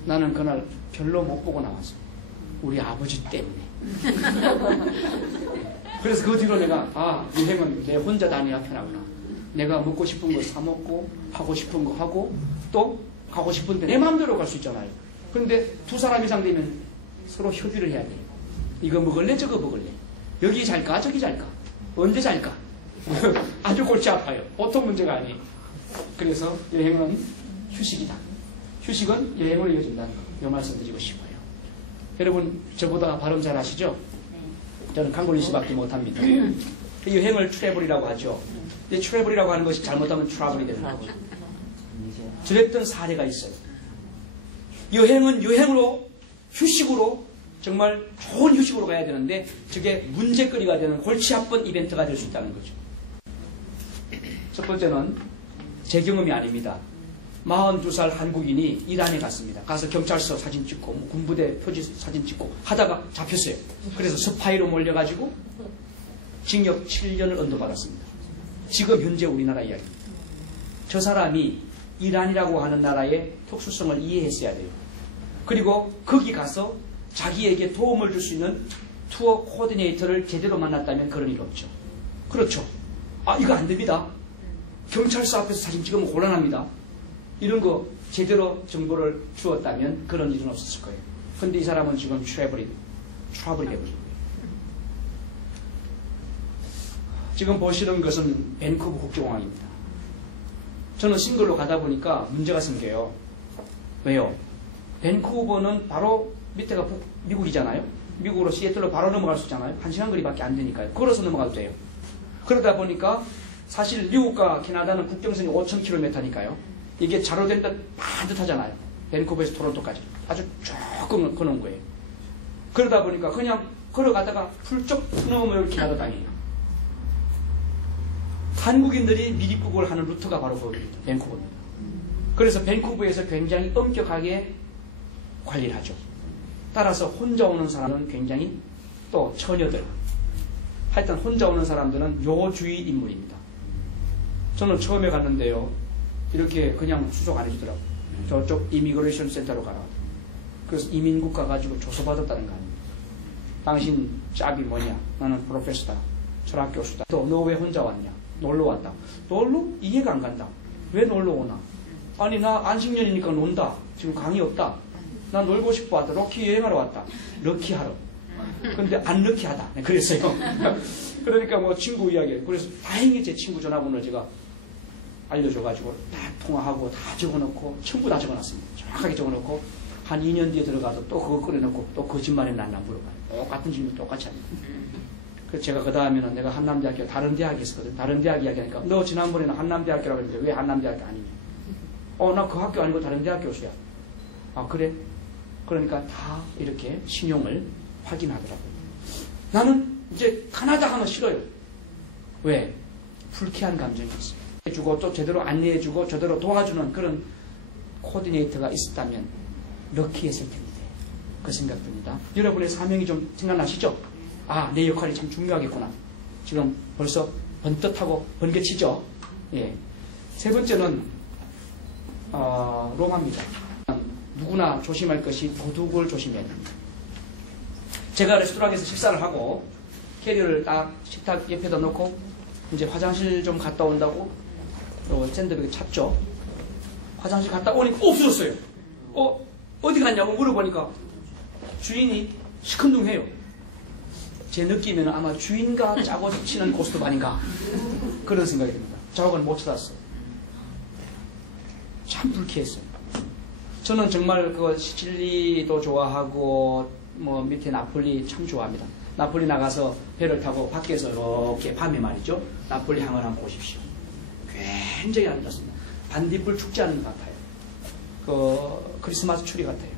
나는 그날 별로 못 보고 나왔어요. 우리 아버지 때문에. 그래서 그 뒤로 내가 여행은 내 혼자 다녀야 편하구나. 내가 먹고 싶은 거 사 먹고 하고 싶은 거 하고 또 가고 싶은데 내 마음대로 갈 수 있잖아요. 그런데 두 사람 이상 되면 서로 협의를 해야 돼요. 이거 먹을래 저거 먹을래. 여기 잘까 저기 잘까 언제 잘까. 아주 골치 아파요. 보통 문제가 아니에요. 그래서 여행은 휴식이다. 휴식은 여행으로 이어진다는 거. 이 말씀 드리고 싶어요. 여러분 저보다 발음 잘 아시죠? 저는 칸글리시밖에 못합니다. 여행을 트래블이라고 하죠. 근데 트래블이라고 하는 것이 잘못하면 트러블이 되는 거죠. 저랬던 사례가 있어요. 여행은 여행으로 휴식으로 정말 좋은 휴식으로 가야 되는데 저게 문제거리가 되는 골치 아픈 이벤트가 될 수 있다는 거죠. 첫 번째는 제 경험이 아닙니다. 42살 한국인이 이란에 갔습니다. 가서 경찰서 사진 찍고 군부대 표지 사진 찍고 하다가 잡혔어요. 그래서 스파이로 몰려가지고 징역 7년을 언도받았습니다. 지금 현재 우리나라 이야기입니다. 저 사람이 이란이라고 하는 나라의 특수성을 이해했어야 돼요. 그리고 거기 가서 자기에게 도움을 줄 수 있는 투어 코디네이터를 제대로 만났다면 그런 일 없죠. 그렇죠. 이거 안 됩니다. 경찰서 앞에서 사진 찍으면 곤란합니다. 이런 거 제대로 정보를 주었다면 그런 일은 없었을 거예요. 근데 이 사람은 지금 트러블이 되버린 거예요. 지금 보시는 것은 밴쿠버 국제공항입니다. 저는 싱글로 가다 보니까 문제가 생겨요. 왜요? 밴쿠버는 바로 밑에가 미국이잖아요. 미국으로 시애틀로 바로 넘어갈 수 있잖아요. 1시간 거리밖에 안 되니까요. 걸어서 넘어가도 돼요. 그러다 보니까 사실 미국과 캐나다는 국경선이 5,000km니까요. 이게 자로 된 듯 반듯하잖아요. 밴쿠버에서 토론토까지. 아주 조금 그는 거예요. 그러다 보니까 그냥 걸어가다가 훌쩍 넘으면 캐나다 땅이에요. 한국인들이 미입국을 하는 루트가 바로 거기입니다. 밴쿠버입니다. 그래서 밴쿠버에서 굉장히 엄격하게 관리를 하죠. 따라서 혼자 오는 사람은 굉장히 또 처녀들. 하여튼 혼자 오는 사람들은 요주의 인물입니다. 저는 처음에 갔는데요. 이렇게 그냥 수속 안 해주더라고요. 저쪽 이미그레이션 센터로 가라. 그래서 이민국 가가지고 조서받았다는 거 아닙니까? 당신 짝이 뭐냐? 나는 프로페서다. 철학 교수다. 또 너 왜 혼자 왔냐? 놀러 왔다. 놀러? 이해가 안 간다. 왜 놀러 오나? 아니 나 안식년이니까 논다. 지금 강의 없다. 난 놀고 싶어 왔다. 럭키 여행하러 왔다. 럭키하러. 근데 안 럭키하다. 네, 그랬어요. 그러니까 뭐 친구 이야기. 그래서 다행히 제 친구 전화번호를 제가 알려줘가지고 다 통화하고 다 적어놓고 전부 다 적어놨습니다. 정확하게 적어놓고 한 2년 뒤에 들어가서 또 그거 꺼내놓고 또 거짓말했나 안 물어봐요. 똑같은 질문 똑같이 합니다. 그래서 제가 그 다음에는 내가 한남대학교 다른 대학에 있었거든. 다른 대학 이야기하니까 너 지난번에는 한남대학교라고 했는데 왜 한남대학교 아니냐. 나 그 학교 아니고 다른 대학 교수야. 아 그래? 그러니까 다 이렇게 신용을 확인하더라고요. 나는 이제 가나다 가면 싫어요. 왜? 불쾌한 감정이 있어요. 해주고 또 제대로 안내해주고 제대로 도와주는 그런 코디네이터가 있었다면 럭키했을 텐데 그 생각 듭니다. 여러분의 사명이 좀 생각나시죠? 아, 내 역할이 참 중요하겠구나. 지금 벌써 번뜩하고 번개치죠? 예. 세 번째는 로마입니다. 누구나 조심할 것이 도둑을 조심해야 됩니다. 제가 레스토랑에서 식사를 하고 캐리어를 딱 식탁 옆에다 놓고 이제 화장실 좀 갔다 온다고 샌드백을 찾죠. 화장실 갔다 오니까 없어졌어요. 어디 갔냐고 물어보니까 주인이 시큰둥해요. 제 느낌에는 아마 주인과 짜고 치는 고스톱 아닌가 그런 생각이 듭니다. 저하고는 못 찾았어요. 참 불쾌했어요. 저는 정말 그 시칠리도 좋아하고 뭐 밑에 나폴리 참 좋아합니다. 나폴리 나가서 배를 타고 밖에서 이렇게 밤에 말이죠. 나폴리 항을 한번 보십시오. 굉장히 아름답습니다. 반딧불 축제하는 것 같아요. 그 크리스마스 추리 같아요.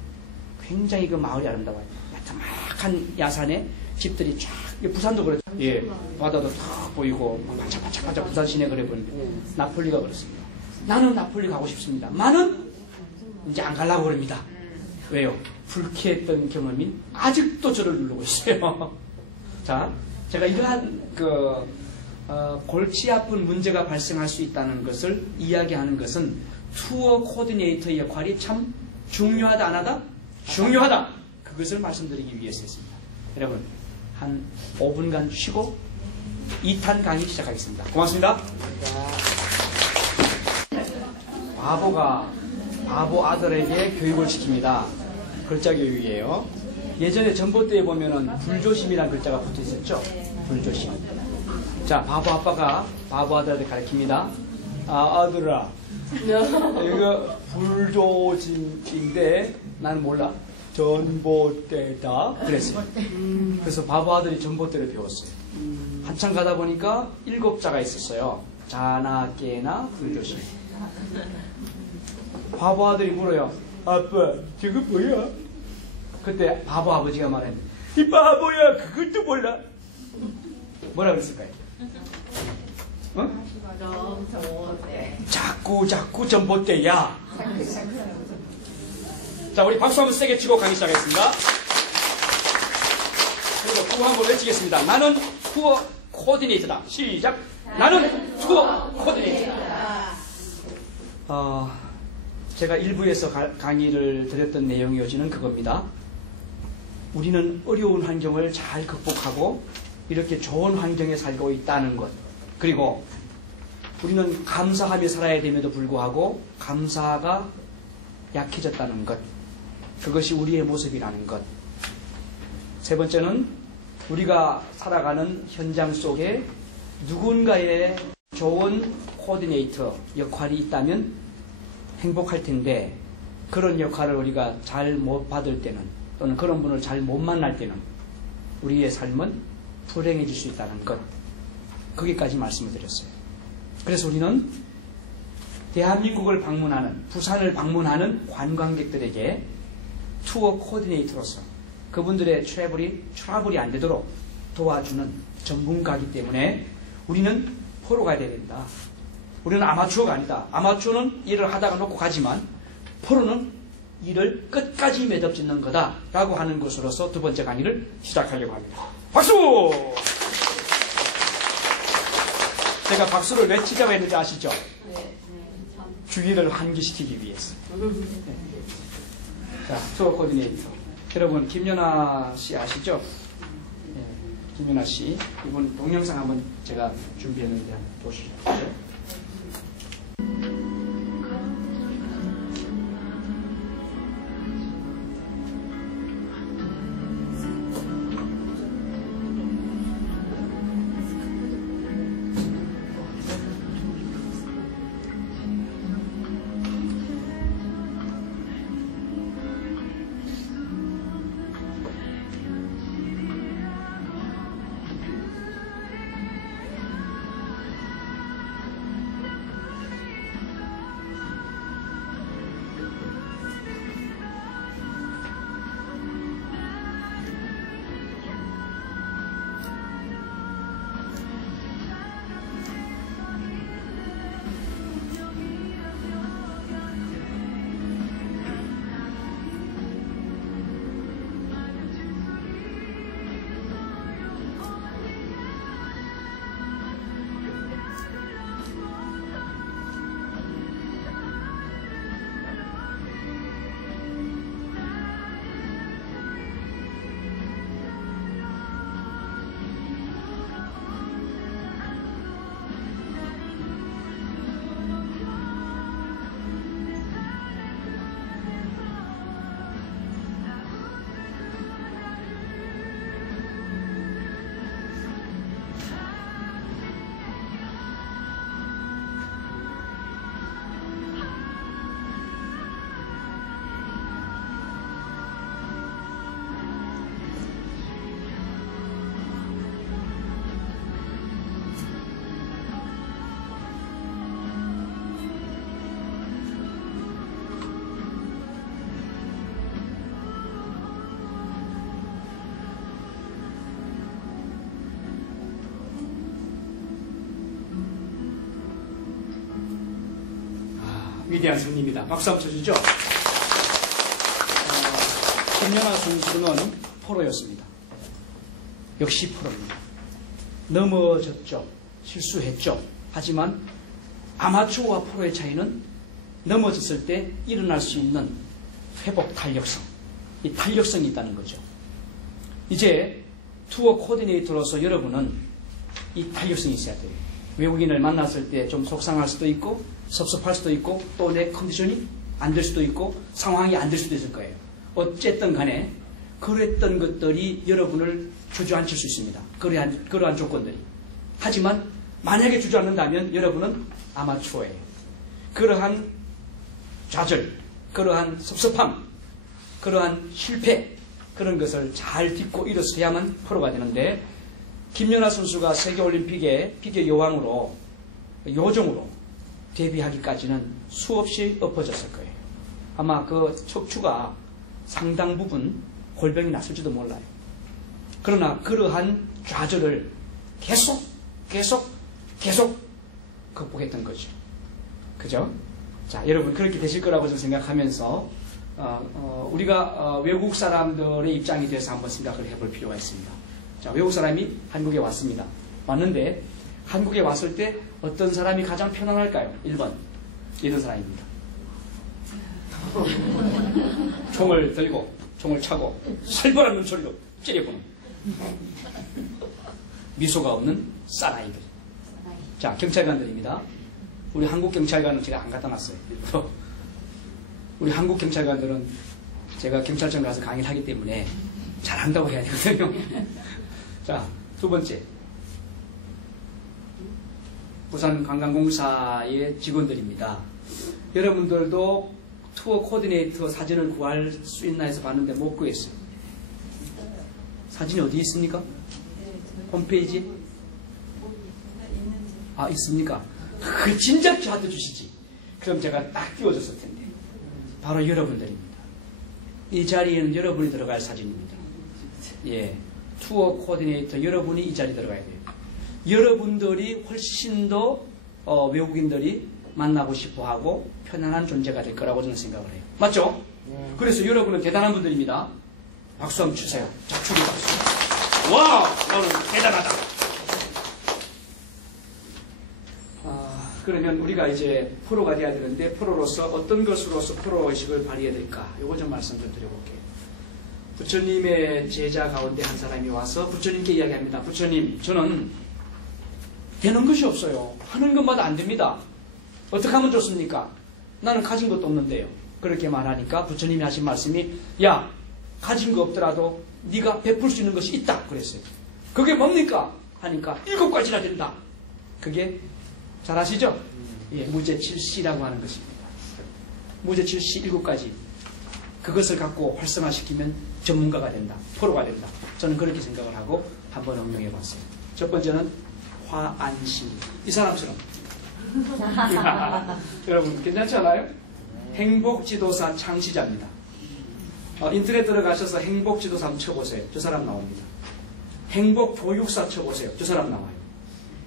굉장히 그 마을이 아름다워요. 야트막한 야산에 집들이 쫙. 부산도 그렇죠. 예, 바다도 탁 보이고 반짝반짝반짝 부산 시내 그래 보이는데 나폴리가 그렇습니다. 나는 나폴리 가고 싶습니다. 나는 이제 안 가려고 그럽니다. 왜요? 불쾌했던 경험이 아직도 저를 누르고 있어요. 자, 제가 이러한 골치 아픈 문제가 발생할 수 있다는 것을 이야기하는 것은 투어 코디네이터의 역할이 참 중요하다 안 하다? 중요하다. 그것을 말씀드리기 위해서였습니다. 여러분 한 5분간 쉬고 2탄 강의 시작하겠습니다. 고맙습니다. 바보가 바보 아들에게 교육을 시킵니다. 글자 교육이에요. 예전에 전봇대에 보면은 불조심이라는 글자가 붙어 있었죠. 불조심. 자, 바보 아빠가 바보 아들한테 가르칩니다. 아들아, 이거 불조심인데 나는 몰라. 전봇대다. 그랬어요. 그래서 바보 아들이 전봇대를 배웠어요. 한참 가다 보니까 7자가 있었어요. 자나 깨나 불조심. 바보 아들이 물어요. 아빠, 저거 뭐야? 그때 바보 아버지가 말했는데, 이 바보야, 그것도 몰라. 뭐라 그랬을까요? 자꾸 전봇대야. 자, 우리 박수 한번 세게 치고 강의 시작하겠습니다. 그리고 투어 한번 외치겠습니다. 나는 투어 코디네이터다. 시작. 나는 투어 코디네이터다. 제가 일부에서 강의를 드렸던 내용이 요지는 그겁니다. 우리는 어려운 환경을 잘 극복하고 이렇게 좋은 환경에 살고 있다는 것. 그리고 우리는 감사하며 살아야 됨에도 불구하고 감사가 약해졌다는 것. 그것이 우리의 모습이라는 것. 세 번째는 우리가 살아가는 현장 속에 누군가의 좋은 코디네이터 역할이 있다면 행복할 텐데 그런 역할을 우리가 잘 못 받을 때는 또는 그런 분을 잘 못 만날 때는 우리의 삶은 불행해질 수 있다는 것. 거기까지 말씀을 드렸어요. 그래서 우리는 대한민국을 방문하는, 부산을 방문하는 관광객들에게 투어 코디네이터로서 그분들의 트러블이 안 되도록 도와주는 전문가이기 때문에 우리는 포로 가야 된다. 우리는 아마추어가 아니다. 아마추어는 일을 하다가 놓고 가지만 포로는 일을 끝까지 매듭짓는 거다 라고 하는 것으로서 두 번째 강의를 시작하려고 합니다. 박수! 제가 박수를 왜 치자고 했는지 아시죠? 주의를 환기시키기 위해서. 자, 투어 코디네이터. 여러분 김연아 씨 아시죠? 네, 김연아 씨. 이번 동영상 한번 제가 준비했는데 한번 보시죠. 위대한 승리입니다. 박수 한번 쳐주죠. 김연아 선수는 프로였습니다. 역시 프로입니다. 넘어졌죠. 실수했죠. 하지만 아마추어와 프로의 차이는 넘어졌을 때 일어날 수 있는 회복 탄력성, 이 탄력성이 있다는 거죠. 이제 투어 코디네이터로서 여러분은 이 탄력성이 있어야 돼요. 외국인을 만났을 때 좀 속상할 수도 있고 섭섭할 수도 있고 또 내 컨디션이 안 될 수도 있고 상황이 안 될 수도 있을 거예요. 어쨌든 간에 그랬던 것들이 여러분을 주저앉힐 수 있습니다. 그러한 조건들이. 하지만 만약에 주저앉는다면 여러분은 아마추어예요. 그러한 좌절, 그러한 섭섭함, 그러한 실패, 그런 것을 잘 딛고 일어서야만 프로가 되는데, 김연아 선수가 세계올림픽에 피겨 여왕으로, 요정으로 데뷔하기까지는 수없이 엎어졌을 거예요. 아마 그 척추가 상당 부분 골병이 났을지도 몰라요. 그러나 그러한 좌절을 계속 극복했던 거죠. 그죠? 자, 여러분 그렇게 되실 거라고 저는 생각하면서 우리가 외국 사람들의 입장에 대해서 한번 생각을 해볼 필요가 있습니다. 자, 외국 사람이 한국에 왔습니다. 왔는데 한국에 왔을 때 어떤 사람이 가장 편안할까요? 1번 이런 사람입니다. 총을 들고 총을 차고 살벌한 눈초리로 찌려보는 미소가 없는 사나이들. 자, 경찰관들입니다. 우리 한국 경찰관은 제가 안 갖다 놨어요. 우리 한국 경찰관들은 제가 경찰청 가서 강의를 하기 때문에 잘한다고 해야 되거든요. 자, 두 번째. 부산관광공사의 직원들입니다. 여러분들도 투어 코디네이터 사진을 구할 수 있나 해서 봤는데 못 구했어요. 사진이 어디 있습니까? 홈페이지? 아, 있습니까? 그 진작 저한테 주시지. 그럼 제가 딱 띄워줬을 텐데. 바로 여러분들입니다. 이 자리에는 여러분이 들어갈 사진입니다. 예, 투어 코디네이터 여러분이 이 자리에 들어가야 돼요. 여러분들이 훨씬 더 외국인들이 만나고 싶어하고 편안한 존재가 될 거라고 저는 생각을 해요. 맞죠? 그래서 여러분은 대단한 분들입니다. 박수 한번 주세요. 자축이 박수. 와우! 너는 대단하다. 그러면 우리가 이제 프로가 돼야 되는데 프로로서 어떤 것으로서 프로의식을 발휘해야 될까? 요거 좀 말씀 좀 드려볼게요. 부처님의 제자 가운데 한 사람이 와서 부처님께 이야기합니다. 부처님, 저는 되는 것이 없어요. 하는 것마다 안 됩니다. 어떻게 하면 좋습니까? 나는 가진 것도 없는데요. 그렇게 말하니까 부처님이 하신 말씀이, 야, 가진 거 없더라도 네가 베풀 수 있는 것이 있다 그랬어요. 그게 뭡니까? 하니까 7가지나 된다. 그게 잘 아시죠? 예, 무제칠시라고 하는 것입니다. 무제칠시 7가지. 그것을 갖고 활성화시키면 전문가가 된다. 프로가 된다. 저는 그렇게 생각을 하고 한번 응용해 봤어요. 첫 번째는 화안심. 이 사람처럼. 여러분 괜찮지 않아요? 행복지도사 창시자입니다. 인터넷 들어가셔서 행복지도사 한번 쳐보세요. 저 사람 나옵니다. 행복교육사 쳐보세요. 저 사람 나와요.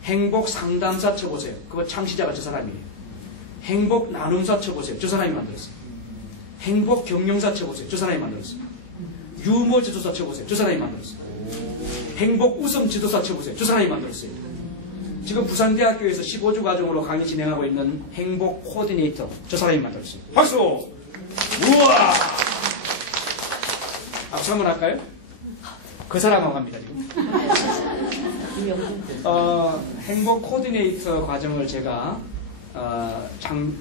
행복상담사 쳐보세요. 그거 창시자가 저 사람이에요. 행복나눔사 쳐보세요. 저 사람이 만들었어요. 행복경영사 쳐보세요. 저 사람이 만들었어요. 유머지도사 쳐보세요. 저 사람이 만들었어요. 행복웃음지도사 쳐보세요. 저 사람이 만들었어요. 지금 부산대학교에서 15주 과정으로 강의 진행하고 있는 행복 코디네이터, 저 사람이 만들었어요. 박수! 우와! 박수 한번 할까요? 그 사람하고 합니다, 지금. 행복 코디네이터 과정을 제가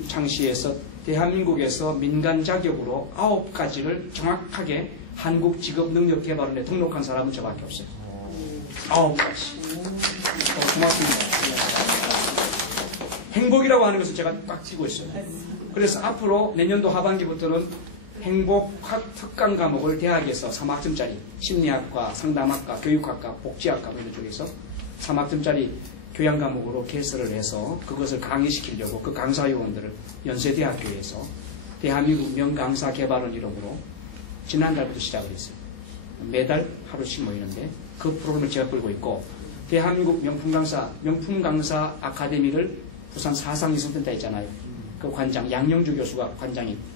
창시해서 대한민국에서 민간 자격으로 9가지를 정확하게 한국직업능력개발원에 등록한 사람은 저밖에 없어요. 9가지. 고맙습니다. 행복이라고 하는 것을 제가 꽉 쥐고 있어요. 그래서 앞으로 내년도 하반기부터는 행복학 특강 과목을 대학에서 3학점짜리 심리학과, 상담학과, 교육학과, 복지학과 이런 쪽에서 3학점짜리 교양 과목으로 개설을 해서 그것을 강의시키려고 그 강사 요원들을 연세대학교에서 대한민국 명강사 개발원 이름으로 지난달부터 시작을 했어요. 매달 하루씩 모이는데 그 프로그램을 제가 끌고 있고 대한민국 명품 강사 아카데미를 부산 사상위성센터 있잖아요. 그 관장 양영주 교수가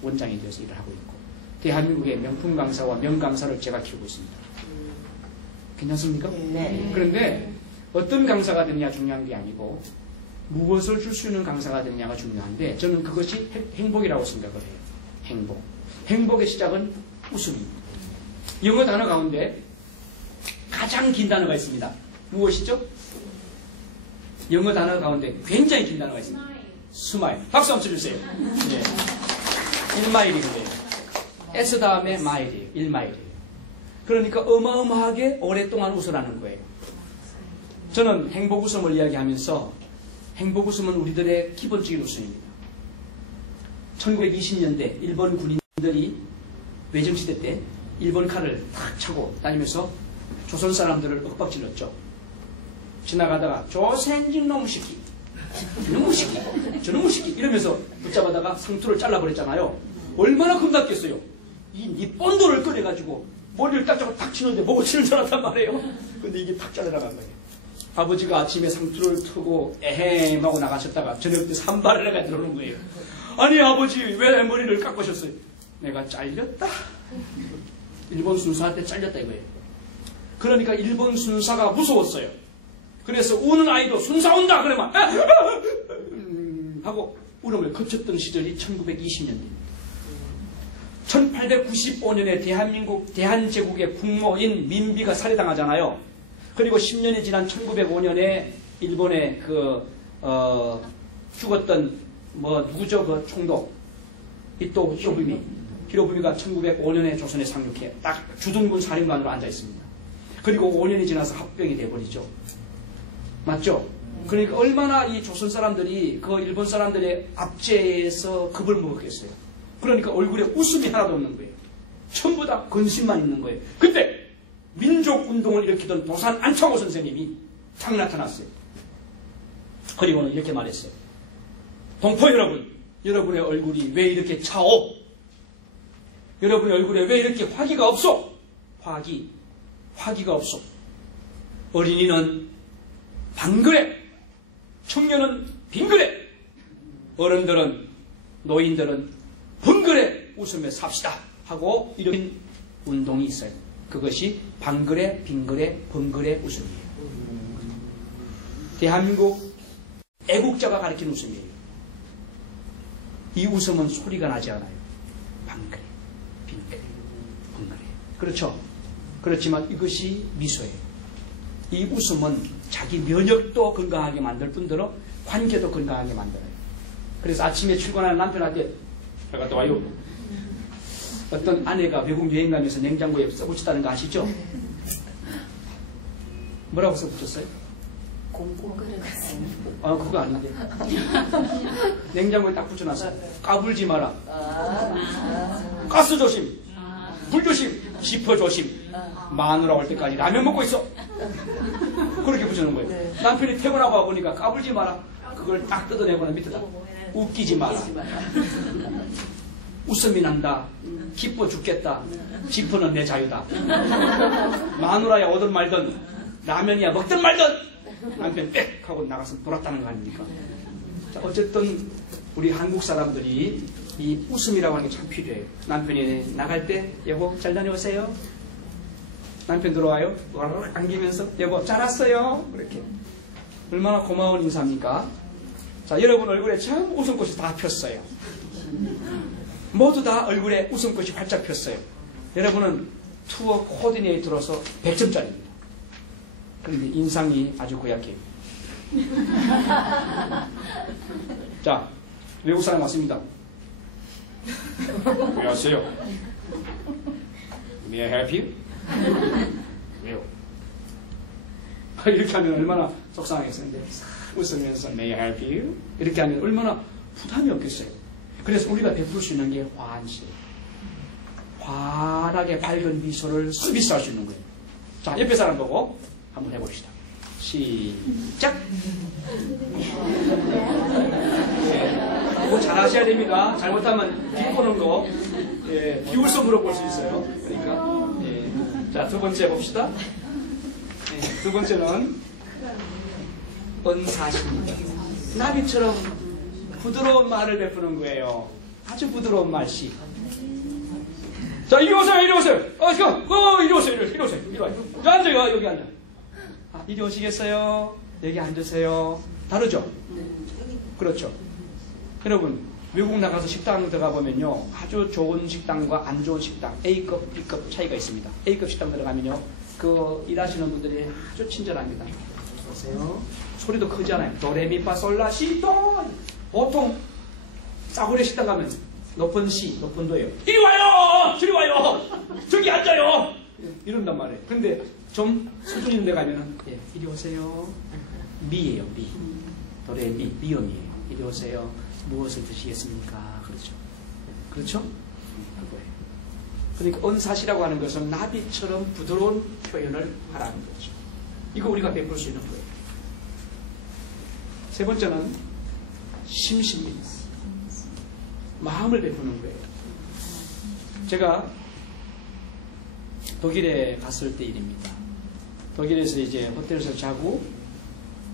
원장이 되어서 일을 하고 있고, 대한민국의 명품 강사와 명강사를 제가 키우고 있습니다. 괜찮습니까? 네. 그런데 어떤 강사가 되느냐 중요한 게 아니고 무엇을 줄 수 있는 강사가 되느냐가 중요한데, 저는 그것이 행복이라고 생각을 해요. 행복의 시작은 웃음입니다. 영어 단어 가운데 가장 긴 단어가 있습니다. 무엇이죠? 영어 단어 가운데 굉장히 긴 단어가 있습니다. 스마일. 박수 한번 쳐주세요. 네. 1마일이거든요. S 다음에 마일이에요. 1마일이에요. 그러니까 어마어마하게 오랫동안 웃으라는 거예요. 저는 행복 웃음을 이야기하면서 행복 웃음은 우리들의 기본적인 웃음입니다. 1920년대 일본 군인들이 외정시대 때 일본 칼을 탁 차고 다니면서 조선 사람들을 윽박질렀죠. 지나가다가 조센진 놈 새끼, 놈 새끼, 저놈 새끼 이러면서 붙잡아다가 상투를 잘라버렸잖아요. 얼마나 겁났겠어요. 이 본도를 꺼내가지고 머리를 딱 잡고 탁 치는데 목을 치는 줄 알았단 말이에요. 근데 이게 탁 잘라나간 거예요. 아버지가 아침에 상투를 트고 에헴 하고 나가셨다가 저녁 때 산발을 해가 들어오는 거예요. 아니 아버지 왜 머리를 깎으셨어요? 내가 잘렸다. 일본 순사한테 잘렸다 이거예요. 그러니까 일본 순사가 무서웠어요. 그래서 우는 아이도 순사 온다 그러면 하고 울음을 그쳤던 시절이 1920년대입니다. 1895년에 대한민국 대한제국의 국모인 민비가 살해당하잖아요. 그리고 10년이 지난 1905년에 일본의 죽었던 누구죠? 그 총독 이또 히로부미가 1905년에 조선에 상륙해 딱 주둔군 사령관으로 앉아 있습니다. 그리고 5년이 지나서 합병이 돼버리죠. 맞죠? 그러니까 얼마나 이 조선 사람들이 그 일본 사람들의 압제에서 겁을 먹었겠어요. 그러니까 얼굴에 웃음이 하나도 없는 거예요. 전부 다 근심만 있는 거예요. 근데 민족운동을 일으키던 도산 안창호 선생님이 탁 나타났어요. 그리고는 이렇게 말했어요. 동포 여러분, 여러분의 얼굴이 왜 이렇게 차오? 여러분의 얼굴에 왜 이렇게 화기가 없소? 화기가 없소. 어린이는 방그레, 청년은 빙그레, 어른들은 노인들은 번그레 웃으며 삽시다 하고 이런 운동이 있어요. 그것이 방그레, 빙그레, 번그레 웃음이에요. 대한민국 애국자가 가르친 웃음이에요. 이 웃음은 소리가 나지 않아요. 방그레, 빙그레, 번그레. 그렇죠? 그렇지만 이것이 미소예요. 이 웃음은 자기 면역도 건강하게 만들 뿐더러 관계도 건강하게 만들어요. 그래서 아침에 출근하는 남편한테 잘 갔다 와요. 어떤 아내가 외국 여행 가면서 냉장고에 써붙였다는 거 아시죠? 뭐라고 써붙였어요? 공고를 갔습니다. 아, 그거 아닌데. 냉장고에 딱 붙여놨어요. 까불지 마라. 가스 조심. 불 조심. 지퍼 조심. 마누라 올 때까지 라면 먹고 있어. 그렇게 붙여놓은 거예요. 네. 남편이 퇴근하고 와보니까 까불지 마라. 그걸 딱 뜯어내고는 밑에다 웃기지 마라. 웃음이 난다. 기뻐 죽겠다. 지퍼는 내 자유다. 마누라야 오든 말든 라면이야 먹든 말든 남편 빽 하고 나가서 놀았다는 거 아닙니까? 자, 어쨌든 우리 한국 사람들이 이 웃음이라고 하는 게 참 필요해요. 남편이 나갈 때 여보 잘 다녀오세요. 남편 들어와요. 와르르 안기면서 여보 잘 왔어요. 그렇게 얼마나 고마운 인사입니까? 자, 여러분 얼굴에 참 웃음꽃이 다 폈어요. 모두 다 얼굴에 웃음꽃이 활짝 폈어요. 여러분은 투어 코디네이터로서 100점짜리입니다. 그런데 인상이 아주 고약해요. 자, 외국 사람 왔습니다. 안녕하세요. May I help you? 왜요? 이렇게 하면 얼마나 속상하겠어요. 웃으면서 May I help you? 이렇게 하면 얼마나 부담이 없겠어요. 그래서 우리가 베풀 수 있는 게 환시. 환하게 밝은 미소를 서비스할 수 있는 거예요. 자, 옆에 사람 보고 한번 해봅시다. 시작! 네, 그거 잘 하셔야 됩니다. 잘못하면 비꼬는 거, 예, 비웃어 물어볼 수 있어요. 그러니까, 예. 자, 두 번째 봅시다. 예, 두 번째는 은사십니다. 나비처럼 부드러운 말을 베푸는 거예요. 아주 부드러운 말씨. 자, 이리 오세요, 이리 오세요. 이리 오세요, 이리 오세요. 이리 와요. 여기 앉아요, 여기 앉아. 이리 오시겠어요? 여기 앉으세요. 다르죠? 그렇죠. 여러분, 외국 나가서 식당 들어가 보면요, 아주 좋은 식당과 안 좋은 식당, A급, B급 차이가 있습니다. A급 식당 들어가면요, 그 일하시는 분들이 아주 친절합니다. 보세요. 소리도 크잖아요. 도레미파솔라시도. 보통 싸구려 식당 가면 높은 시, 높은 도예요. 이리 와요! 저리 와요! 저기 앉아요! 이런단 말이에요. 근데 좀 수준 있는 데 가면은, 예, 이리 오세요. 미예요, 미. 도레미, 미음이에요. 이리 오세요. 무엇을 드시겠습니까? 그렇죠. 그렇죠? 그거예요. 그러니까 언사시라고 하는 것은 나비처럼 부드러운 표현을 하라는 거죠. 이거 우리가 베풀 수 있는 거예요. 세 번째는 심시입니다. 마음을 베푸는 거예요. 제가 독일에 갔을 때 일입니다. 독일에서 이제 호텔에서 자고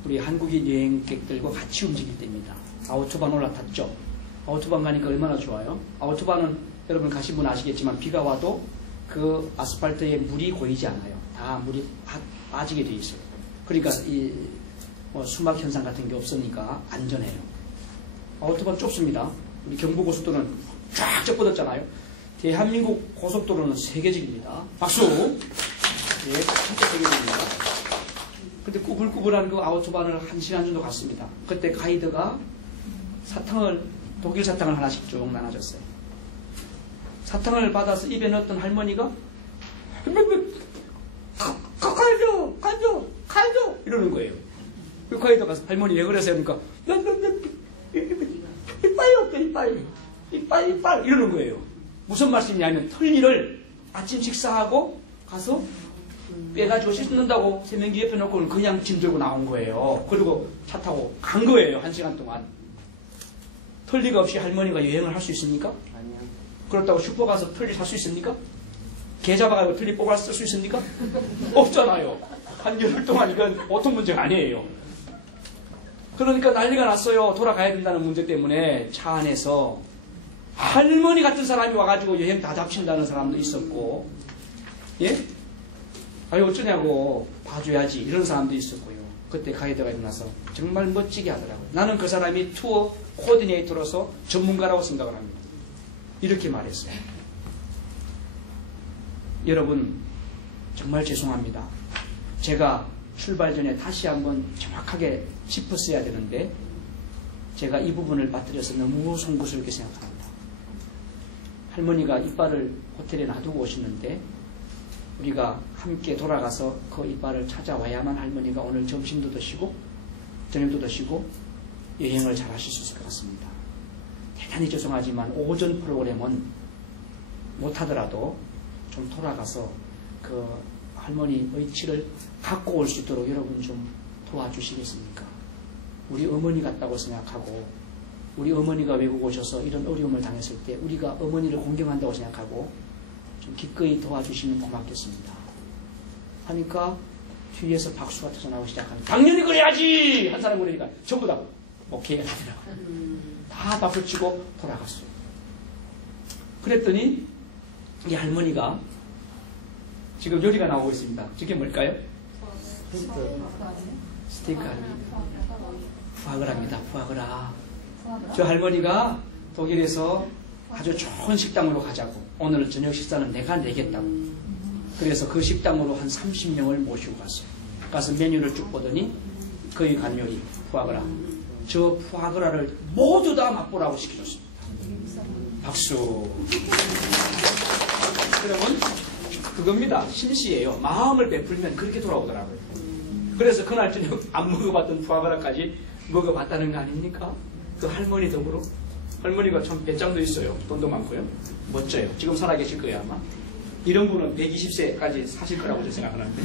우리 한국인 여행객들과 같이 움직일 때입니다. 아우토반 올라탔죠. 아우토반 가니까 얼마나 좋아요. 아우토반은 여러분 가신 분 아시겠지만 비가 와도 그 아스팔트에 물이 고이지 않아요. 다 물이 빠지게 돼 있어요. 그러니까 이 수막 현상 같은 게 없으니까 안전해요. 아우토반 좁습니다. 우리 경부고속도로는 쫙 뻗었잖아요. 대한민국 고속도로는 세계적입니다. 박수! 네, 진짜 세계적입니다. 근데 꾸불꾸불한 그 아우토반을 1시간 정도 갔습니다. 그때 가이드가 독일 사탕을 하나씩 쭉 나눠줬어요. 사탕을 받아서 입에 넣었던 할머니가 가이드 이러는 거예요. 그 가이드가 할머니 왜 그러세요? 그러니까 이빨 이러는 거예요. 무슨 말씀이냐면 털니를 아침 식사하고 가서 빼가지고 씻는다고 세면기 옆에 놓고 그냥 짐 들고 나온 거예요. 그리고 차 타고 간 거예요. 1시간 동안. 털리가 없이 할머니가 여행을 할 수 있습니까? 아니요. 그렇다고 슈퍼 가서 털리 살 수 있습니까? 개 잡아가지고 털리 뽑아 쓸 수 있습니까? 없잖아요. 한 열흘 동안 이건 보통 문제가 아니에요. 그러니까 난리가 났어요. 돌아가야 된다는 문제 때문에 차 안에서 할머니 같은 사람이 와가지고 여행 다 잡친다는 사람도 있었고, 예? 아유 어쩌냐고 봐줘야지 이런 사람도 있었고요. 그때 가이드가 일어나서 정말 멋지게 하더라고요. 나는 그 사람이 투어 코디네이터로서 전문가라고 생각을 합니다. 이렇게 말했어요. 여러분 정말 죄송합니다. 제가 출발 전에 다시 한번 정확하게 짚었어야 되는데 제가 이 부분을 빠뜨려서 너무 송구스럽게 생각합니다. 할머니가 이빨을 호텔에 놔두고 오시는데 우리가 함께 돌아가서 그 이빨을 찾아와야만 할머니가 오늘 점심도 드시고 저녁도 드시고 여행을 잘 하실 수 있을 것 같습니다. 대단히 죄송하지만 오전 프로그램은 못하더라도 좀 돌아가서 그 할머니 의치를 갖고 올 수 있도록 여러분 좀 도와주시겠습니까? 우리 어머니 같다고 생각하고 우리 어머니가 외국 오셔서 이런 어려움을 당했을 때 우리가 어머니를 공경한다고 생각하고 좀 기꺼이 도와주시면 고맙겠습니다. 하니까 뒤에서 박수가 터져나오기 시작합니다. 당연히 그래야지! 한 사람 그러니까 전부 다 오케이가 나더라고요. 다 박수 치고 돌아갔어요. 그랬더니 이 할머니가 지금 요리가 나오고 있습니다. 저게 뭘까요? 스테이크 아닙니다. 푸아그라입니다. 푸아그라. 저 할머니가 독일에서 아주 좋은 식당으로 가자고 오늘 저녁 식사는 내가 내겠다고 그래서 그 식당으로 한 30명을 모시고 갔어요. 가서 메뉴를 쭉 보더니 거기 간 요리 푸아그라. 저 푸아그라를 모두 다 맛보라고 시켜줬습니다. 박수. 여러분 그겁니다. 심시예요. 마음을 베풀면 그렇게 돌아오더라고요. 그래서 그날 저녁 안 먹어봤던 푸아그라까지 먹어봤다는 거 아닙니까? 그 할머니 덕으로. 할머니가 참 배짱도 있어요. 돈도 많고요. 멋져요. 지금 살아계실 거예요 아마. 이런 분은 120세까지 사실 거라고 저 생각하는데.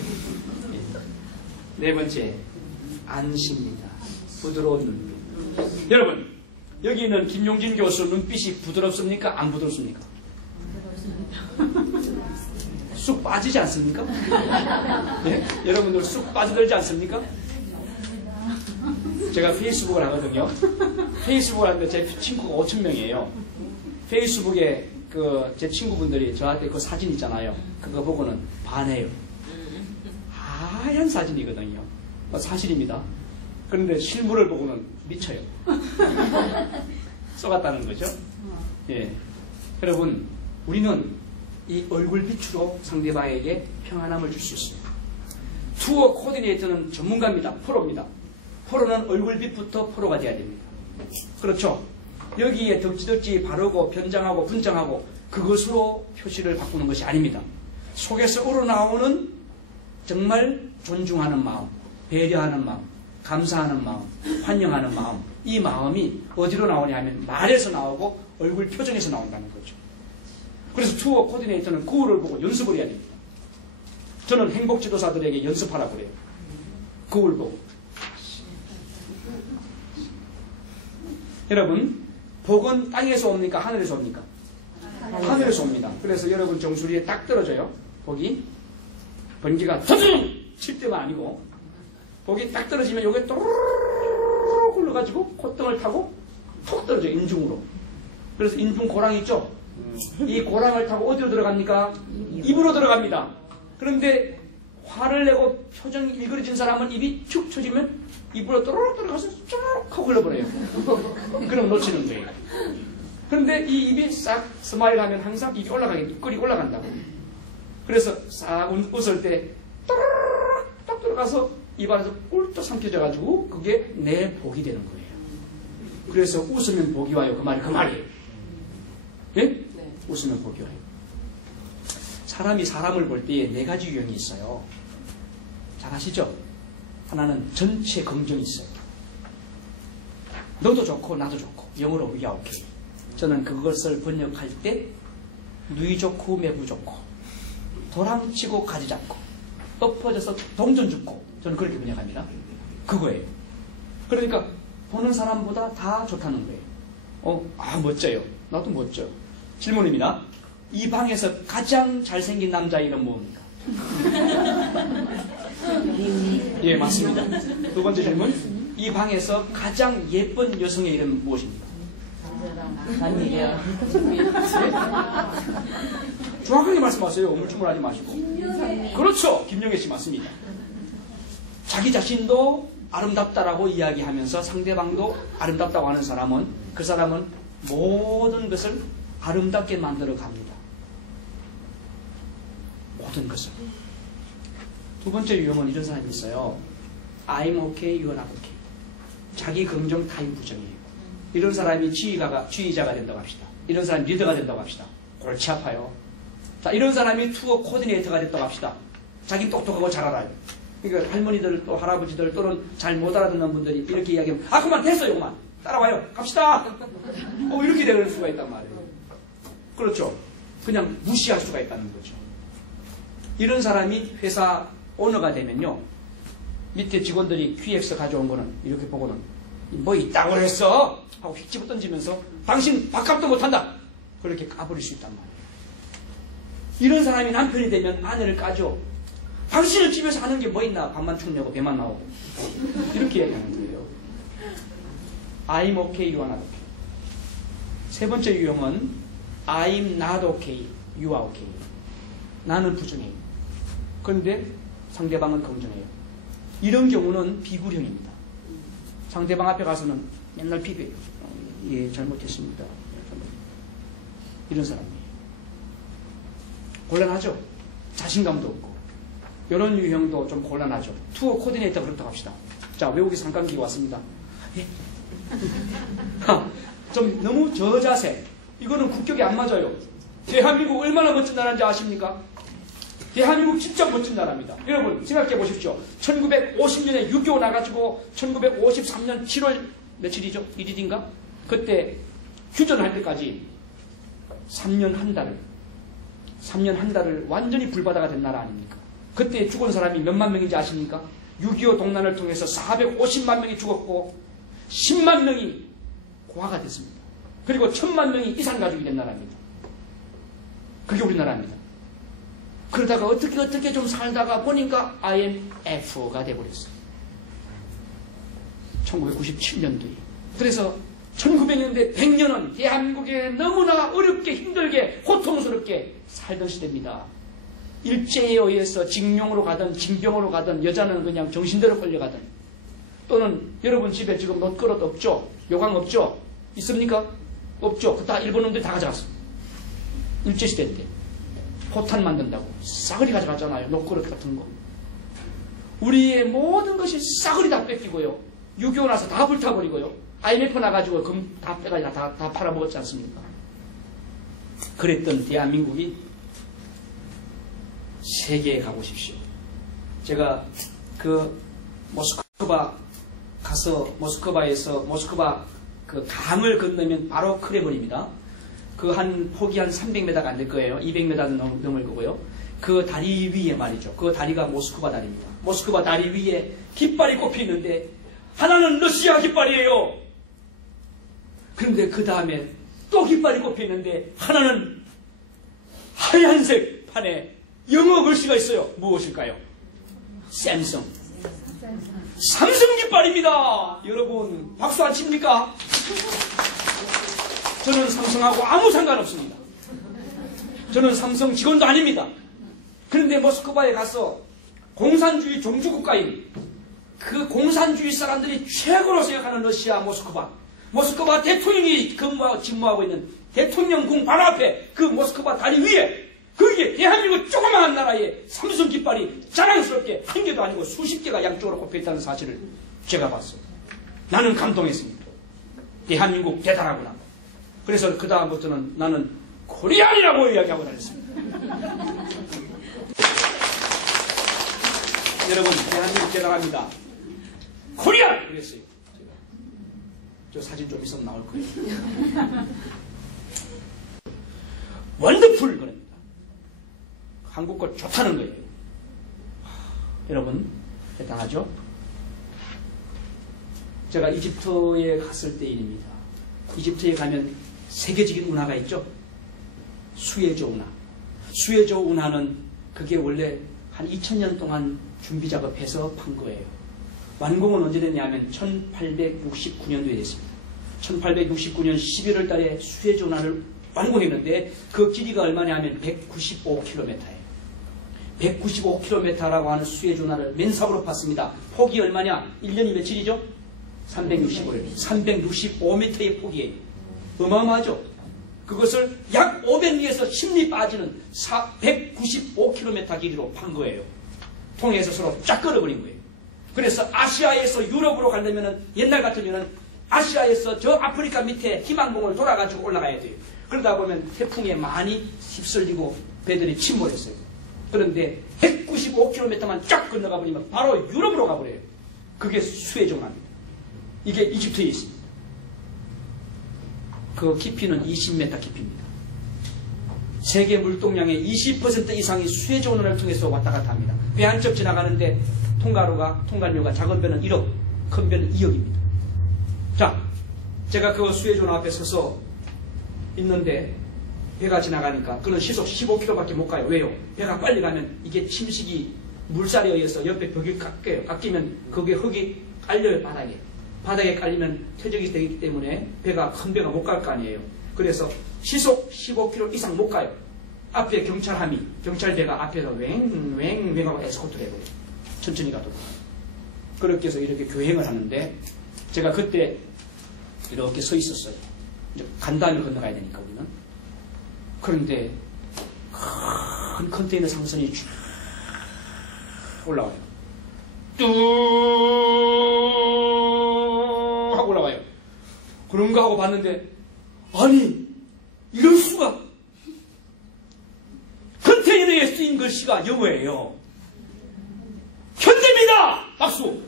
네 번째 안시입니다. 부드러운 눈빛. 여러분 여기 있는 김용진 교수 눈빛이 부드럽습니까? 안 부드럽습니까? 쑥 빠지지 않습니까? 네? 여러분들 쑥 빠져들지 않습니까? 제가 페이스북을 하거든요. 페이스북을 하는데 제 친구가 5,000명이에요. 페이스북에 제 친구분들이 저한테 그 사진 있잖아요. 그거 보고는 반해요. 하얀 사진이거든요. 사실입니다. 그런데 실물을 보고는 미쳐요. 쏘갔다는 거죠. 예. 여러분, 우리는 이 얼굴 빛으로 상대방에게 평안함을 줄 수 있습니다. 투어 코디네이터는 전문가입니다. 프로입니다. 프로는 얼굴 빛부터 프로가 돼야 됩니다. 그렇죠? 여기에 덕지덕지 바르고 변장하고 분장하고 그것으로 표시를 바꾸는 것이 아닙니다. 속에서 우러나오는 정말 존중하는 마음, 배려하는 마음, 감사하는 마음, 환영하는 마음, 이 마음이 어디로 나오냐 하면 말에서 나오고 얼굴 표정에서 나온다는 거죠. 그래서 투어 코디네이터는 거울을 보고 연습을 해야 됩니다. 저는 행복 지도사들에게 연습하라고 그래요. 거울 보고. 여러분, 복은 땅에서 옵니까? 하늘에서 옵니까? 하늘에서 옵니다. 그래서 여러분 정수리에 딱 떨어져요. 복이. 번개가 터둥! 칠 때만 아니고 복이 딱 떨어지면 요게 또르르 굴러가지고 콧등을 타고 톡 떨어져요. 인중으로. 그래서 인중 고랑 있죠? 이 고랑을 타고 어디로 들어갑니까? 입으로 들어갑니다. 그런데 화를 내고 표정이 일그러진 사람은 입이 축 처지면 입으로 또르륵 들어가서 쭉 하고 흘러버려요. 그럼 놓치는 거예요. 그런데 이 입이 싹 스마일 하면 항상 입이 올라가게, 입꼬리 올라간다고. 그래서 싹 웃을 때 또르륵 딱 들어가서 입 안에서 꿀떡 삼켜져가지고 그게 내 복이 되는 거예요. 그래서 웃으면 복이 와요. 그 말이 그 말이에요. 예? 네. 웃으면 복이 와요. 사람이 사람을 볼 때에 4가지 유형이 있어요. 잘 아시죠? 하나는 전체 긍정이 있어요. 너도 좋고 나도 좋고 영어로 we are okay. 저는 그것을 번역할 때 누이 좋고 매부 좋고 도랑치고 가지 잡고 엎어져서 동전 죽고 저는 그렇게 번역합니다. 그거예요. 그러니까 보는 사람보다 다 좋다는 거예요. 멋져요. 나도 멋져. 질문입니다. 이 방에서 가장 잘생긴 남자 이름 뭡니까? 예, 맞습니다. 두 번째 질문. 이 방에서 가장 예쁜 여성의 이름은 무엇입니까? 아니에요. 정확하게 말씀하세요. 우물쭈물하지 마시고. 그렇죠. 김영애 씨 맞습니다. 자기 자신도 아름답다라고 이야기하면서 상대방도 아름답다고 하는 사람은 그 사람은 모든 것을 아름답게 만들어 갑니다. 모든 것을. 두 번째 유형은 이런 사람이 있어요. I'm okay, you're not okay. 자기 긍정 타인 부정이에요. 이런 사람이 지휘자가 된다고 합시다. 이런 사람이 리더가 된다고 합시다. 골치 아파요. 자, 이런 사람이 투어 코디네이터가 됐다고 합시다. 자기 똑똑하고 잘 알아요. 그러니까 할머니들 또 할아버지들 또는 잘 못 알아듣는 분들이 이렇게 이야기하면 그만 됐어요 그만 따라와요 갑시다 이렇게 될 수가 있단 말이에요. 그렇죠. 그냥 무시할 수가 있다는 거죠. 이런 사람이 회사 오너가 되면요 밑에 직원들이 QX 가져온 거는 이렇게 보고는 뭐 있다고 했어 하고 휙 집어 던지면서 당신 밥값도 못한다 그렇게 까버릴 수 있단 말이에요. 이런 사람이 남편이 되면 아내를 까죠. 당신은 집에서 하는 게 뭐 있나? 밥만 축 내고 배만 나오고 이렇게 얘기하는 거예요. I'm okay, you are not okay. 세 번째 유형은 I'm not okay, you are okay. 나는 부정해요. 그런데 상대방은 긍정해요. 이런 경우는 비굴형입니다. 상대방 앞에 가서는 맨날 비벼요. 예, 잘못했습니다. 이런 사람이에요. 곤란하죠? 자신감도 없고. 이런 유형도 좀 곤란하죠. 투어 코디네이터 그렇다고 합시다. 자, 외국에 상감기가 왔습니다. 예. 좀 너무 저자세. 이거는 국격이 안 맞아요. 대한민국 얼마나 멋진 나라인지 아십니까? 대한민국 진짜 멋진 나라입니다. 여러분 생각해 보십시오. 1950년에 6.25 나가지고 1953년 7월 며칠이죠? 1일인가? 그때 휴전할 때까지 3년 한 달을 완전히 불바다가 된 나라 아닙니까? 그때 죽은 사람이 몇만 명인지 아십니까? 6.25 동란을 통해서 450만 명이 죽었고 10만 명이 고아가 됐습니다. 그리고 1000만 명이 이산가족이 된 나라입니다. 그게 우리나라입니다. 그러다가 어떻게 좀 살다가 보니까 IMF가 돼버렸어요. 1997년도에. 그래서 1900년대 100년은 대한민국에 너무나 어렵게 힘들게 고통스럽게 살던 시대입니다. 일제에 의해서 징용으로 가든 징병으로 가든 여자는 그냥 정신대로 끌려가든, 또는 여러분 집에 지금 놋그릇 없죠? 요강 없죠? 있습니까? 없죠? 그거 다 일본 놈들이 다 가져갔어. 일제시대 때 포탄 만든다고 싸그리 가져갔잖아요. 놋그릇 같은 거. 우리의 모든 것이 싸그리 다 뺏기고요. 6.25 나서 다 불타버리고요. IMF 나가지고 금 다 빼가지고 다 팔아먹었지 않습니까? 그랬던 대한민국이 세계에 가보십시오. 제가 그 모스크바 가서 모스크바에서 모스크바 그 강을 건너면 바로 크레몬입니다. 그 한 폭이 한 300m가 안 될 거예요. 200m는 넘을 거고요. 그 다리 위에 말이죠. 그 다리가 모스크바 다리입니다. 모스크바 다리 위에 깃발이 꼽혀 있는데 하나는 러시아 깃발이에요. 그런데 그 다음에 또 깃발이 꼽혀 있는데 하나는 하얀색 판에 영어 글씨가 있어요. 무엇일까요? 샘성. 삼성 깃발입니다. 여러분 박수 안 칩니까? 저는 삼성하고 아무 상관없습니다. 저는 삼성 직원도 아닙니다. 그런데 모스크바에 가서 공산주의 종주국가인 그 공산주의 사람들이 최고로 생각하는 러시아 모스크바 대통령이 직무하고 있는 대통령궁 바로 앞에 그 모스크바 다리 위에 거기에 대한민국 조그마한 나라에 삼성 깃발이 자랑스럽게 한 개도 아니고 수십 개가 양쪽으로 꼽혀있다는 사실을 제가 봤어요. 나는 감동했습니다. 대한민국 대단하구나. 그래서 그 다음부터는 나는 코리안이라고 이야기하고 다녔습니다. 여러분 대한민국 대단합니다. 코리안! 그랬어요. 저 사진 좀 있으면 나올 거예요. 원더풀 그럽니다. 한국 거 좋다는 거예요. 여러분 대단하죠? 제가 이집트에 갔을 때 일입니다. 이집트에 가면 세계적인 운하가 있죠. 수에조 운하. 수에조 운하는 그게 원래 한 2000년 동안 준비 작업해서 판 거예요. 완공은 언제 됐냐면 1869년도에 됐습니다. 1869년 11월 달에 수에조 운하를 완공했는데 그 길이가 얼마냐 하면 195km예요. 195km라고 하는 수에조 운하를 맨삽으로 팠습니다. 폭이 얼마냐? 1년이 며칠이죠? 365일. 365m의 폭이에요. 어마어마하죠? 그것을 약 500리에서 10리 빠지는 195km 길이로 판 거예요. 통해서 서로 쫙 끌어버린 거예요. 그래서 아시아에서 유럽으로 가려면 옛날 같으면 아시아에서 저 아프리카 밑에 희망봉을 돌아가지고 올라가야 돼요. 그러다 보면 태풍에 많이 휩쓸리고 배들이 침몰했어요. 그런데 195km만 쫙 건너가 버리면 바로 유럽으로 가버려요. 그게 수에조 운하입니다. 이게 이집트에 있습니다. 그 깊이는 20m 깊이입니다. 세계 물동량의 20% 이상이 수에조 운하를 통해서 왔다 갔다 합니다. 배 한 척 지나가는데 통관료가 작은 배는 1억, 큰 배는 2억입니다. 자, 제가 그 수에조 운하 앞에 서서 있는데 배가 지나가니까 그는 시속 15km밖에 못 가요. 왜요? 배가 빨리 가면 이게 침식이 물살에 의해서 옆에 벽이 깎여요. 깎이면 거기에 흙이 깔려요. 바닥에 깔리면 퇴적이 되기 때문에 큰 배가 못 갈 거 아니에요. 그래서 시속 15km 이상 못 가요. 앞에 경찰배가 앞에서 웽하고 에스코트를 해버려요. 천천히 가도록. 그렇게 해서 이렇게 교행을 하는데 제가 그때 이렇게 서 있었어요. 이제 간 다음에 건너가야 되니까 우리는. 그런데 큰 컨테이너 상선이 쭉 올라와요. 뚝 하고 올라와요. 그런가 하고 봤는데 아니 이럴 수가. 컨테이너에 쓰인 글씨가 영어예요. 현대입니다. 박수.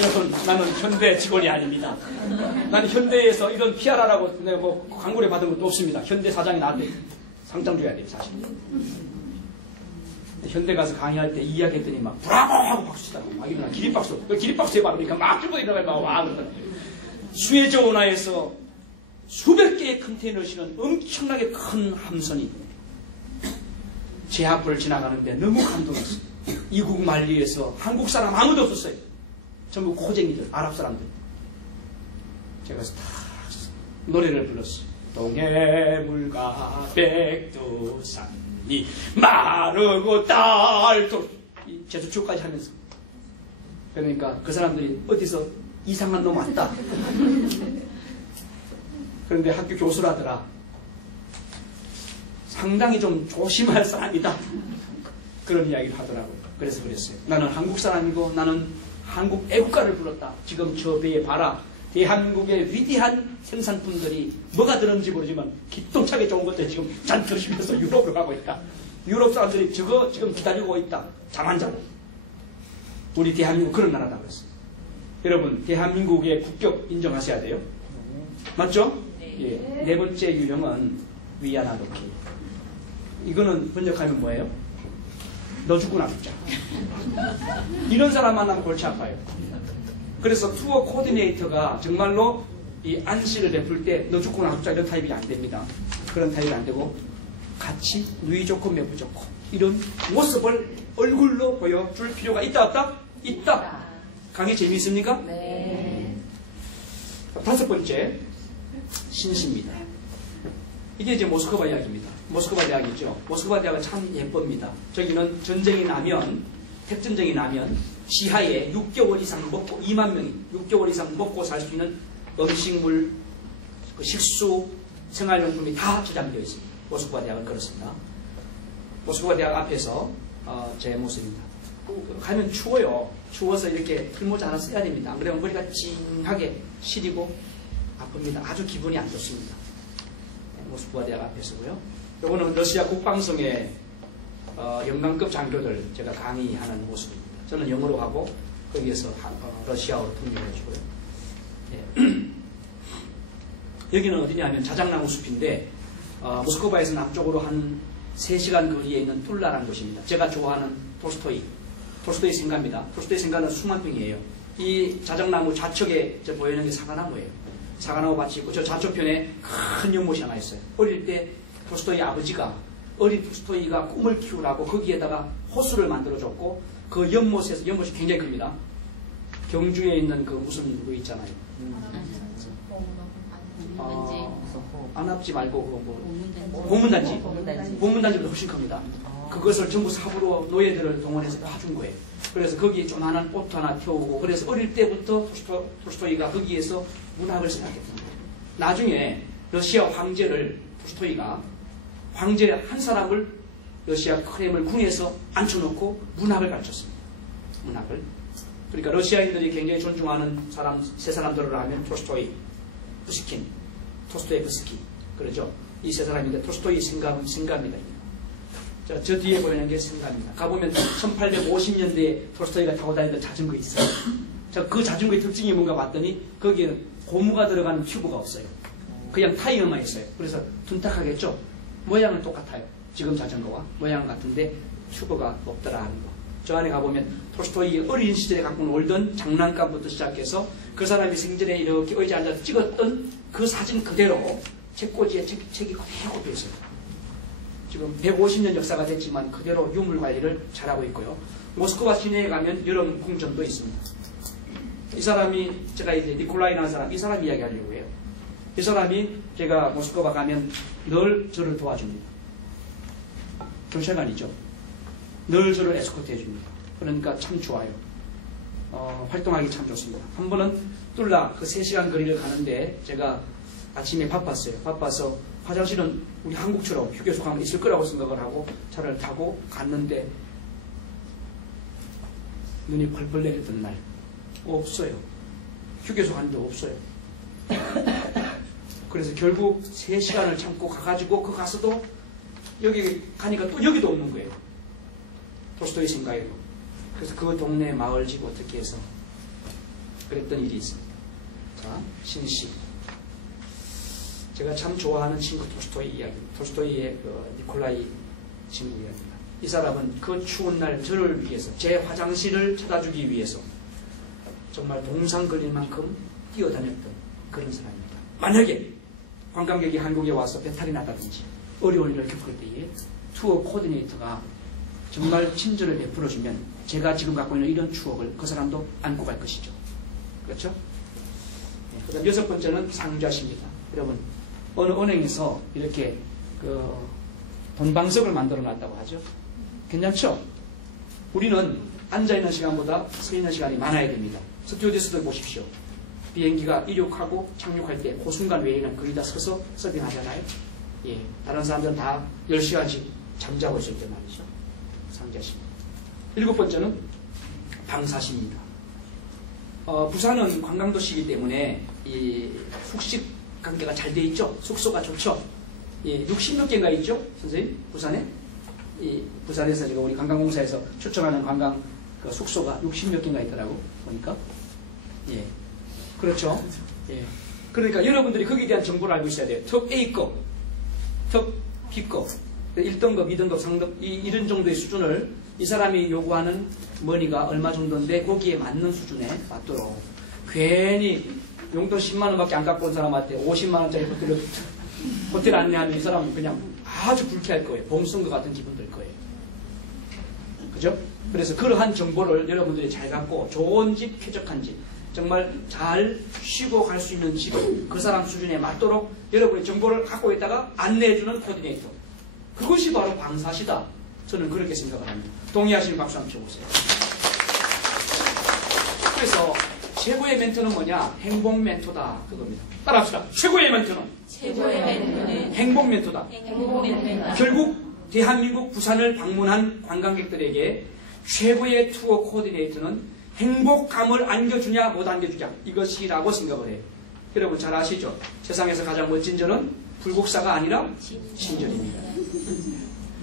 여러분 나는 현대 직원이 아닙니다. 나는 현대에서 이런 PR라고 내가 뭐 광고를 받은 것도 없습니다. 현대 사장이 나한테 상장 줘야 돼요 사실. 현대 가서 강의할 때 이야기했더니 막 브라보 하고 박수 치다가 막 일어나 기립박수 해봐 그러니까 막 들고 일어나가 와 그러더니 수에조 운하에서 수백 개의 컨테이너를 실은 엄청나게 큰 함선이 제 앞을 지나가는데 너무 감동했어요. 이국 만리에서 한국 사람 아무도 없었어요. 전부 코쟁이들, 아랍 사람들. 제가 다 노래를 불렀어요. 동해물과 백두산이 마르고 딸도 제주축까지 하면서. 그러니까 그 사람들이 어디서 이상한 놈 왔다. 그런데 학교 교수라더라. 상당히 좀 조심할 사람이다. 그런 이야기를 하더라고요. 그래서 그랬어요. 나는 한국 사람이고 나는 한국 애국가를 불렀다. 지금 저 배에 봐라. 대한민국의 위대한 생산품들이 뭐가 들었는지 모르지만 기똥차게 좋은 것들이 지금 잔뜩 실려서 유럽으로 가고 있다. 유럽 사람들이 저거 지금 기다리고 있다. 잠 안 자고. 우리 대한민국 그런 나라다 그랬어요. 여러분, 대한민국의 국격 인정하셔야 돼요. 맞죠? 예. 네 번째 유형은 위안화독기. 이거는 번역하면 뭐예요? 너 죽고 나 죽자. 이런 사람 만나면 골치 아파요. 그래서 투어 코디네이터가 정말로 이 안시를 베풀 때 너 죽고 나 죽자 이런 타입이 안 됩니다. 그런 타입이 안 되고 같이 누이 좋고 매부 좋고 이런 모습을 얼굴로 보여줄 필요가 있다 없다? 있다. 강의 재미있습니까? 네. 다섯 번째 신시입니다. 이게 이제 모스크바 이야기입니다. 모스크바 대학이죠. 모스크바 대학은 참 예쁩니다. 저기는 전쟁이 나면 핵전쟁이 나면 지하에 6개월 이상 먹고 2만 명이 6개월 이상 먹고 살 수 있는 음식물, 식수, 생활용품이 다 저장되어 있습니다. 모스크바 대학은 그렇습니다. 모스크바 대학 앞에서 제 모습입니다. 가면 추워요. 추워서 이렇게 풀모자 하나 써야 됩니다. 안 그러면 머리가 찡하게 시리고 아픕니다. 아주 기분이 안 좋습니다. 모스크바 대학 앞에서고요. 이거는 러시아 국방성의 영광급 장교들 제가 강의하는 모습입니다. 저는 영어로 하고 거기에서 러시아어로 통역해주고요. 네. 여기는 어디냐면 자작나무 숲인데 모스크바에서 남쪽으로 한 3시간 거리에 있는 툴라라는 곳입니다. 제가 좋아하는 톨스토이 생가입니다. 톨스토이 생가는 수만 평이에요. 이 자작나무 좌측에 보이는 게 사과나무예요. 사과나무 밭이 있고 저 좌측편에 큰 연못이 하나 있어요. 어릴 때 톨스토이 아버지가 어린 톨스토이가 꿈을 키우라고 거기에다가 호수를 만들어줬고 그 연못이 굉장히 큽니다. 경주에 있는 그 무슨 거 있잖아요. 안압지 말고 그거 뭐 보문단지보다 훨씬 큽니다. 그것을 전부 사부로 노예들을 동원해서 다 준 거예요. 그래서 거기에 조그마한 옷 하나 태우고 그래서 어릴 때부터 톨스토이가 거기에서 문학을 생각했습니다. 나중에 러시아 황제를 톨스토이가 황제 한 사람을 러시아 크렘을 궁에서 앉혀놓고 문학을 가르쳤습니다. 문학을. 그러니까 러시아인들이 굉장히 존중하는 사람, 세 사람들을 하면 톨스토이, 푸시킨, 토스토예프스키 그러죠. 이 세 사람인데 톨스토이 생가입니다. 자, 저 뒤에 보이는 게 생가입니다. 가보면 1850년대에 톨스토이가 타고 다니던 자전거 있어요. 자, 그 자전거의 특징이 뭔가 봤더니 거기에는 고무가 들어가는 튜브가 없어요. 그냥 타이어만 있어요. 그래서 둔탁하겠죠. 모양은 똑같아요. 지금 자전거와 모양은 같은데 튜브가 없더라 하는 거. 저 안에 가보면 톨스토이 어린 시절에 갖고 놀던 장난감부터 시작해서 그 사람이 생전에 이렇게 의자에 앉아서 찍었던 그 사진 그대로 책꽂이에 책이 그대로 돼 있어요. 지금 150년 역사가 됐지만 그대로 유물 관리를 잘하고 있고요. 모스크바 시내에 가면 여름 궁전도 있습니다. 이 사람이 제가 이제 니콜라이라는 사람, 이 사람 이야기하려고 해요. 이 사람이 제가 모스크바 가면 늘 저를 도와줍니다. 경찰관이죠. 늘 저를 에스코트 해줍니다. 그러니까 참 좋아요. 활동하기 참 좋습니다. 한 번은 뚫라 그 3시간 거리를 가는데 제가 아침에 바빴어요. 바빠서 화장실은 우리 한국처럼 휴게소 가면 있을 거라고 생각을 하고 차를 타고 갔는데 눈이 펄펄 내리던 날 없어요. 휴게소 갔는데 없어요. 그래서 결국 3시간을 참고 가가지고 그 가서도 여기 가니까 또 여기도 없는 거예요. 톨스토이 생가에도. 그래서 그 동네 마을 집 어떻게 해서 그랬던 일이 있습니다. 자, 신시. 제가 참 좋아하는 친구 톨스토이 이야기입니다. 톨스토이의 그 니콜라이 친구 이야기입니다. 이 사람은 그 추운 날 저를 위해서 제 화장실을 찾아주기 위해서 정말 동상 걸릴 만큼 뛰어다녔던 그런 사람입니다. 만약에 관광객이 한국에 와서 배탈이 나다든지 어려운 일을 겪을 때에 투어 코디네이터가 정말 친절을 베풀어주면 제가 지금 갖고 있는 이런 추억을 그 사람도 안고 갈 것이죠. 그렇죠? 그다음 6번째는 상주하십니다. 여러분, 어느 은행에서 이렇게 돈방석을 만들어 놨다고 하죠. 괜찮죠? 우리는 앉아있는 시간보다 서 있는 시간이 많아야 됩니다. 스튜어디스들 보십시오. 비행기가 이륙하고 착륙할 때 그 순간 외에는 거의 다 서서 서빙하잖아요. 예, 다른 사람들은 다 10시간씩 잠자고 있을 때 말이죠. 상주하십니다. 7번째는 방사십니다. 부산은 관광도시이기 때문에 이 숙식 관계가 잘 돼 있죠. 숙소가 좋죠. 예, 60몇 개가 있죠, 선생님? 부산에? 이 부산에서 지금 우리 관광공사에서 추천하는 관광 숙소가 60몇 개가 있더라고 보니까. 예, 그렇죠. 예, 그러니까 여러분들이 거기에 대한 정보를 알고 있어야 돼요. 특 A급, 특 B급, 1등급, 2등급, 3등급 이런 정도의 수준을 이 사람이 요구하는 머니가 얼마 정도인데 거기에 맞는 수준에 맞도록 괜히 용돈 10만 원밖에 안 갖고 온 사람한테 50만 원짜리 호텔 안내하면 이 사람은 그냥 아주 불쾌할 거예요. 봉 쓴 것 같은 기분 들 거예요. 그죠? 그래서 그러한 정보를 여러분들이 잘 갖고 좋은 집, 쾌적한 집, 정말 잘 쉬고 갈 수 있는 집, 그 사람 수준에 맞도록 여러분이 정보를 갖고 있다가 안내해주는 코디네이터. 그것이 바로 방사시다. 저는 그렇게 생각을 합니다. 동의하시는 박수 한번 쳐보세요. 그래서 최고의 멘토는 뭐냐? 행복 멘토다. 그겁니다. 따라합시다. 최고의 멘토는 행복 멘토다. 행복 멘토다. 결국 대한민국 부산을 방문한 관광객들에게 최고의 투어 코디네이터는 행복감을 안겨주냐 못 안겨주냐 이것이라고 생각을 해요. 여러분 잘 아시죠? 세상에서 가장 멋진 절은 불국사가 아니라 친절입니다.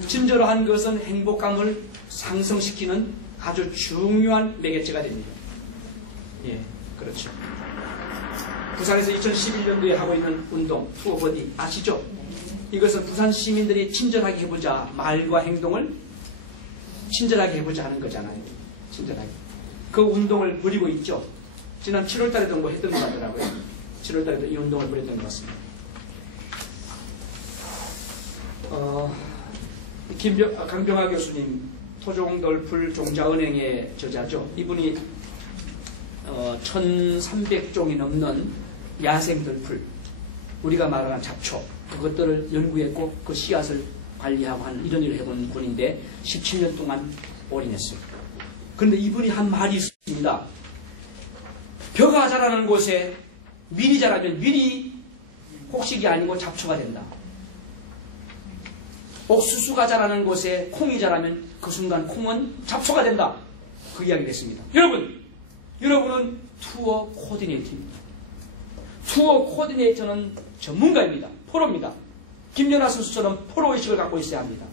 친절한 것은 행복감을 상승시키는 아주 중요한 매개체가 됩니다. 예, 그렇죠. 부산에서 2011년도에 하고 있는 운동 투어버디 아시죠? 이것은 부산 시민들이 친절하게 해보자, 말과 행동을 친절하게 해보자 하는 거잖아요. 친절하게. 그 운동을 벌이고 있죠. 지난 7월달에도 뭐 했던 것 같더라고요. 7월달에도 이 운동을 벌였던 것 같습니다. 강병하 교수님 토종돌풀 종자은행의 저자죠. 이분이 1300종이 넘는 야생돌풀, 우리가 말하는 잡초, 그것들을 연구했고 그 씨앗을 관리하고 하는 이런 일을 해본 분인데 17년 동안 올인했어요. 그런데 이분이 한 말이 있습니다. 벼가 자라는 곳에 민이 자라면 민이 곡식이 아니고 잡초가 된다. 옥수수가 자라는 곳에 콩이 자라면 그 순간 콩은 잡초가 된다. 그 이야기를 했습니다. 여러분은 투어 코디네이터입니다. 투어 코디네이터는 전문가입니다. 프로입니다. 김연아 선수처럼 프로의식을 갖고 있어야 합니다.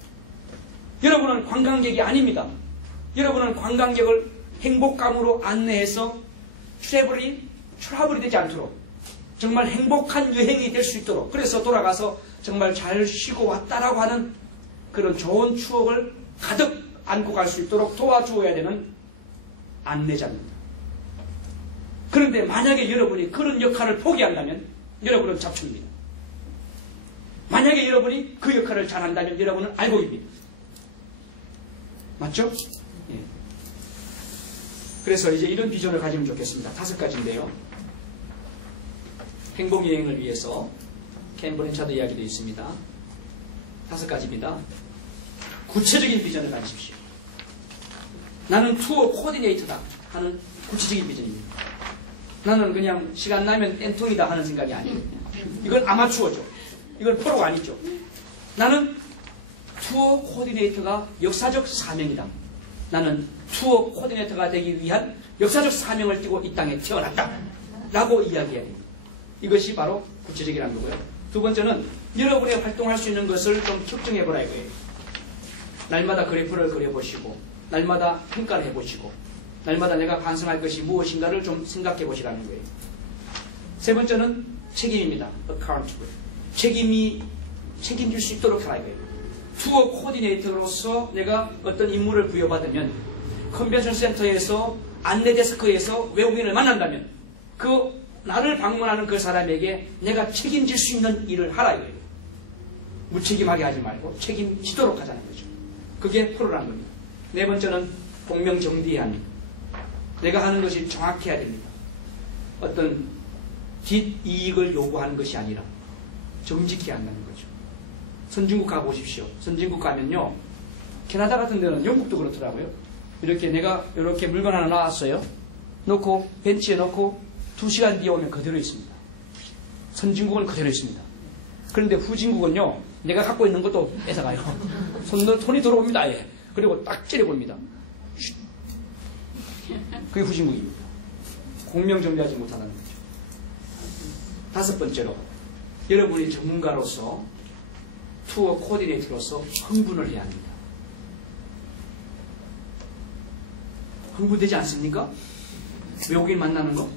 여러분은 관광객이 아닙니다. 여러분은 관광객을 행복감으로 안내해서 트러블이 되지 않도록 정말 행복한 여행이 될 수 있도록, 그래서 돌아가서 정말 잘 쉬고 왔다라고 하는 그런 좋은 추억을 가득 안고 갈 수 있도록 도와주어야 되는 안내자입니다. 그런데 만약에 여러분이 그런 역할을 포기한다면 여러분은 잡초입니다. 만약에 여러분이 그 역할을 잘한다면 여러분은 알곡입니다. 맞죠? 예. 그래서 이제 이런 비전을 가지면 좋겠습니다. 5가지인데요. 행복여행을 위해서 캠브린 차드 이야기도 있습니다. 5가지입니다. 구체적인 비전을 가지십시오. 나는 투어 코디네이터다 하는 구체적인 비전입니다. 나는 그냥 시간 나면 엔통이다 하는 생각이 아니에요. 이건 아마추어죠. 이건 프로가 아니죠. 나는 투어 코디네이터가 역사적 사명이다. 나는 투어 코디네이터가 되기 위한 역사적 사명을 띠고 이 땅에 태어났다. 라고 이야기해야 됩니다. 이것이 바로 구체적이라는 거고요. 2번째는 여러분이 활동할 수 있는 것을 좀 측정해보라 이거예요. 날마다 그래프를 그려보시고, 날마다 평가를 해보시고, 날마다 내가 반성할 것이 무엇인가를 좀 생각해 보시라는 거예요. 3번째는 책임입니다. accountable. 책임질 수 있도록 하라 이거예요. 투어 코디네이터로서 내가 어떤 임무를 부여받으면 컨벤션 센터에서 안내 데스크에서 외국인을 만난다면 그 나를 방문하는 그 사람에게 내가 책임질 수 있는 일을 하라 이거예요. 무책임하게 하지 말고 책임지도록 하자는 거죠. 그게 프로라는 겁니다. 4번째는 공명정대해야 합니다. 내가 하는 것이 정확해야 됩니다. 어떤 뒷이익을 요구하는 것이 아니라 정직해야 한다는 거죠. 선진국 가보십시오. 선진국 가면요, 캐나다 같은 데는, 영국도 그렇더라고요. 이렇게 내가 이렇게 물건 하나 놔왔어요. 놓고 벤치에 놓고 2시간 뒤에 오면 그대로 있습니다. 선진국은 그대로 있습니다. 그런데 후진국은요, 내가 갖고 있는 것도 뺏어가요. 손이 들어옵니다. 예. 그리고 딱 찌려봅니다. 그게 후진국입니다. 공명정리하지 못하는 거죠. 5번째로, 여러분이 전문가로서, 투어 코디네이터로서 흥분을 해야 합니다. 흥분되지 않습니까? 외국인 만나는 거?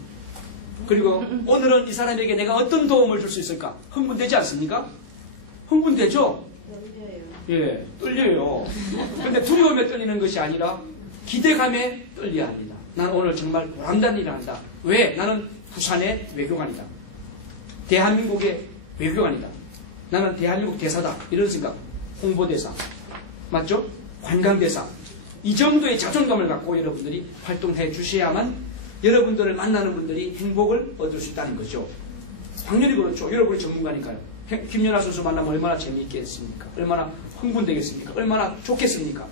그리고 오늘은 이 사람에게 내가 어떤 도움을 줄 수 있을까? 흥분되지 않습니까? 흥분되죠? 예, 떨려요. 근데 두려움에 떨리는 것이 아니라 기대감에 떨려야 합니다. 난 오늘 정말 보람단 일을 한다. 왜? 나는 부산의 외교관이다. 대한민국의 외교관이다. 나는 대한민국 대사다. 이런 생각. 홍보대사. 맞죠? 관광대사. 이 정도의 자존감을 갖고 여러분들이 활동해 주셔야만 여러분들을 만나는 분들이 행복을 얻을 수 있다는 거죠. 당연히 그렇죠. 여러분이 전문가니까요. 김연아 선수 만나면 얼마나 재미있겠습니까? 얼마나 흥분되겠습니까? 얼마나 좋겠습니까?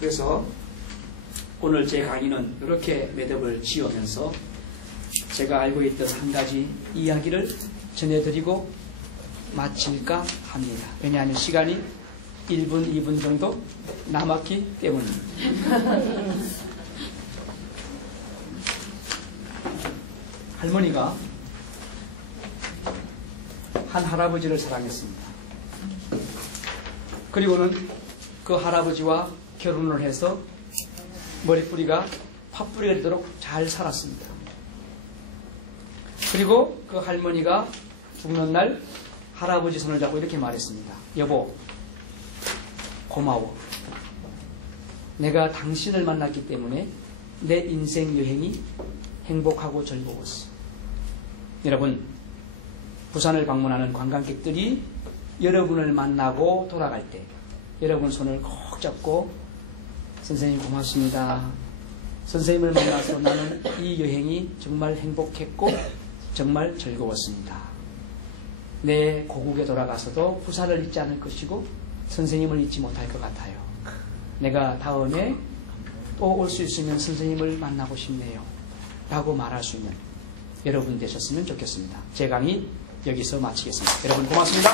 그래서 오늘 제 강의는 이렇게 매듭을 지으면서 제가 알고 있던 한 가지 이야기를 전해드리고 마칠까 합니다. 왜냐하면 시간이 1분, 2분 정도 남았기 때문입니다. 할머니가 한 할아버지를 사랑했습니다. 그리고는 그 할아버지와 결혼을 해서 머리뿌리가 팥뿌리가 되도록 잘 살았습니다. 그리고 그 할머니가 죽는 날 할아버지 손을 잡고 이렇게 말했습니다. 여보, 고마워. 내가 당신을 만났기 때문에 내 인생 여행이 행복하고 즐거웠어. 여러분, 부산을 방문하는 관광객들이 여러분을 만나고 돌아갈 때 여러분 손을 꼭 잡고 선생님 고맙습니다. 선생님을 만나서 나는 이 여행이 정말 행복했고 정말 즐거웠습니다. 내 고국에 돌아가서도 부산을 잊지 않을 것이고 선생님을 잊지 못할 것 같아요. 내가 다음에 또 올 수 있으면 선생님을 만나고 싶네요. 라고 말할 수 있는 여러분 되셨으면 좋겠습니다. 제 강의 여기서 마치겠습니다. 여러분 고맙습니다.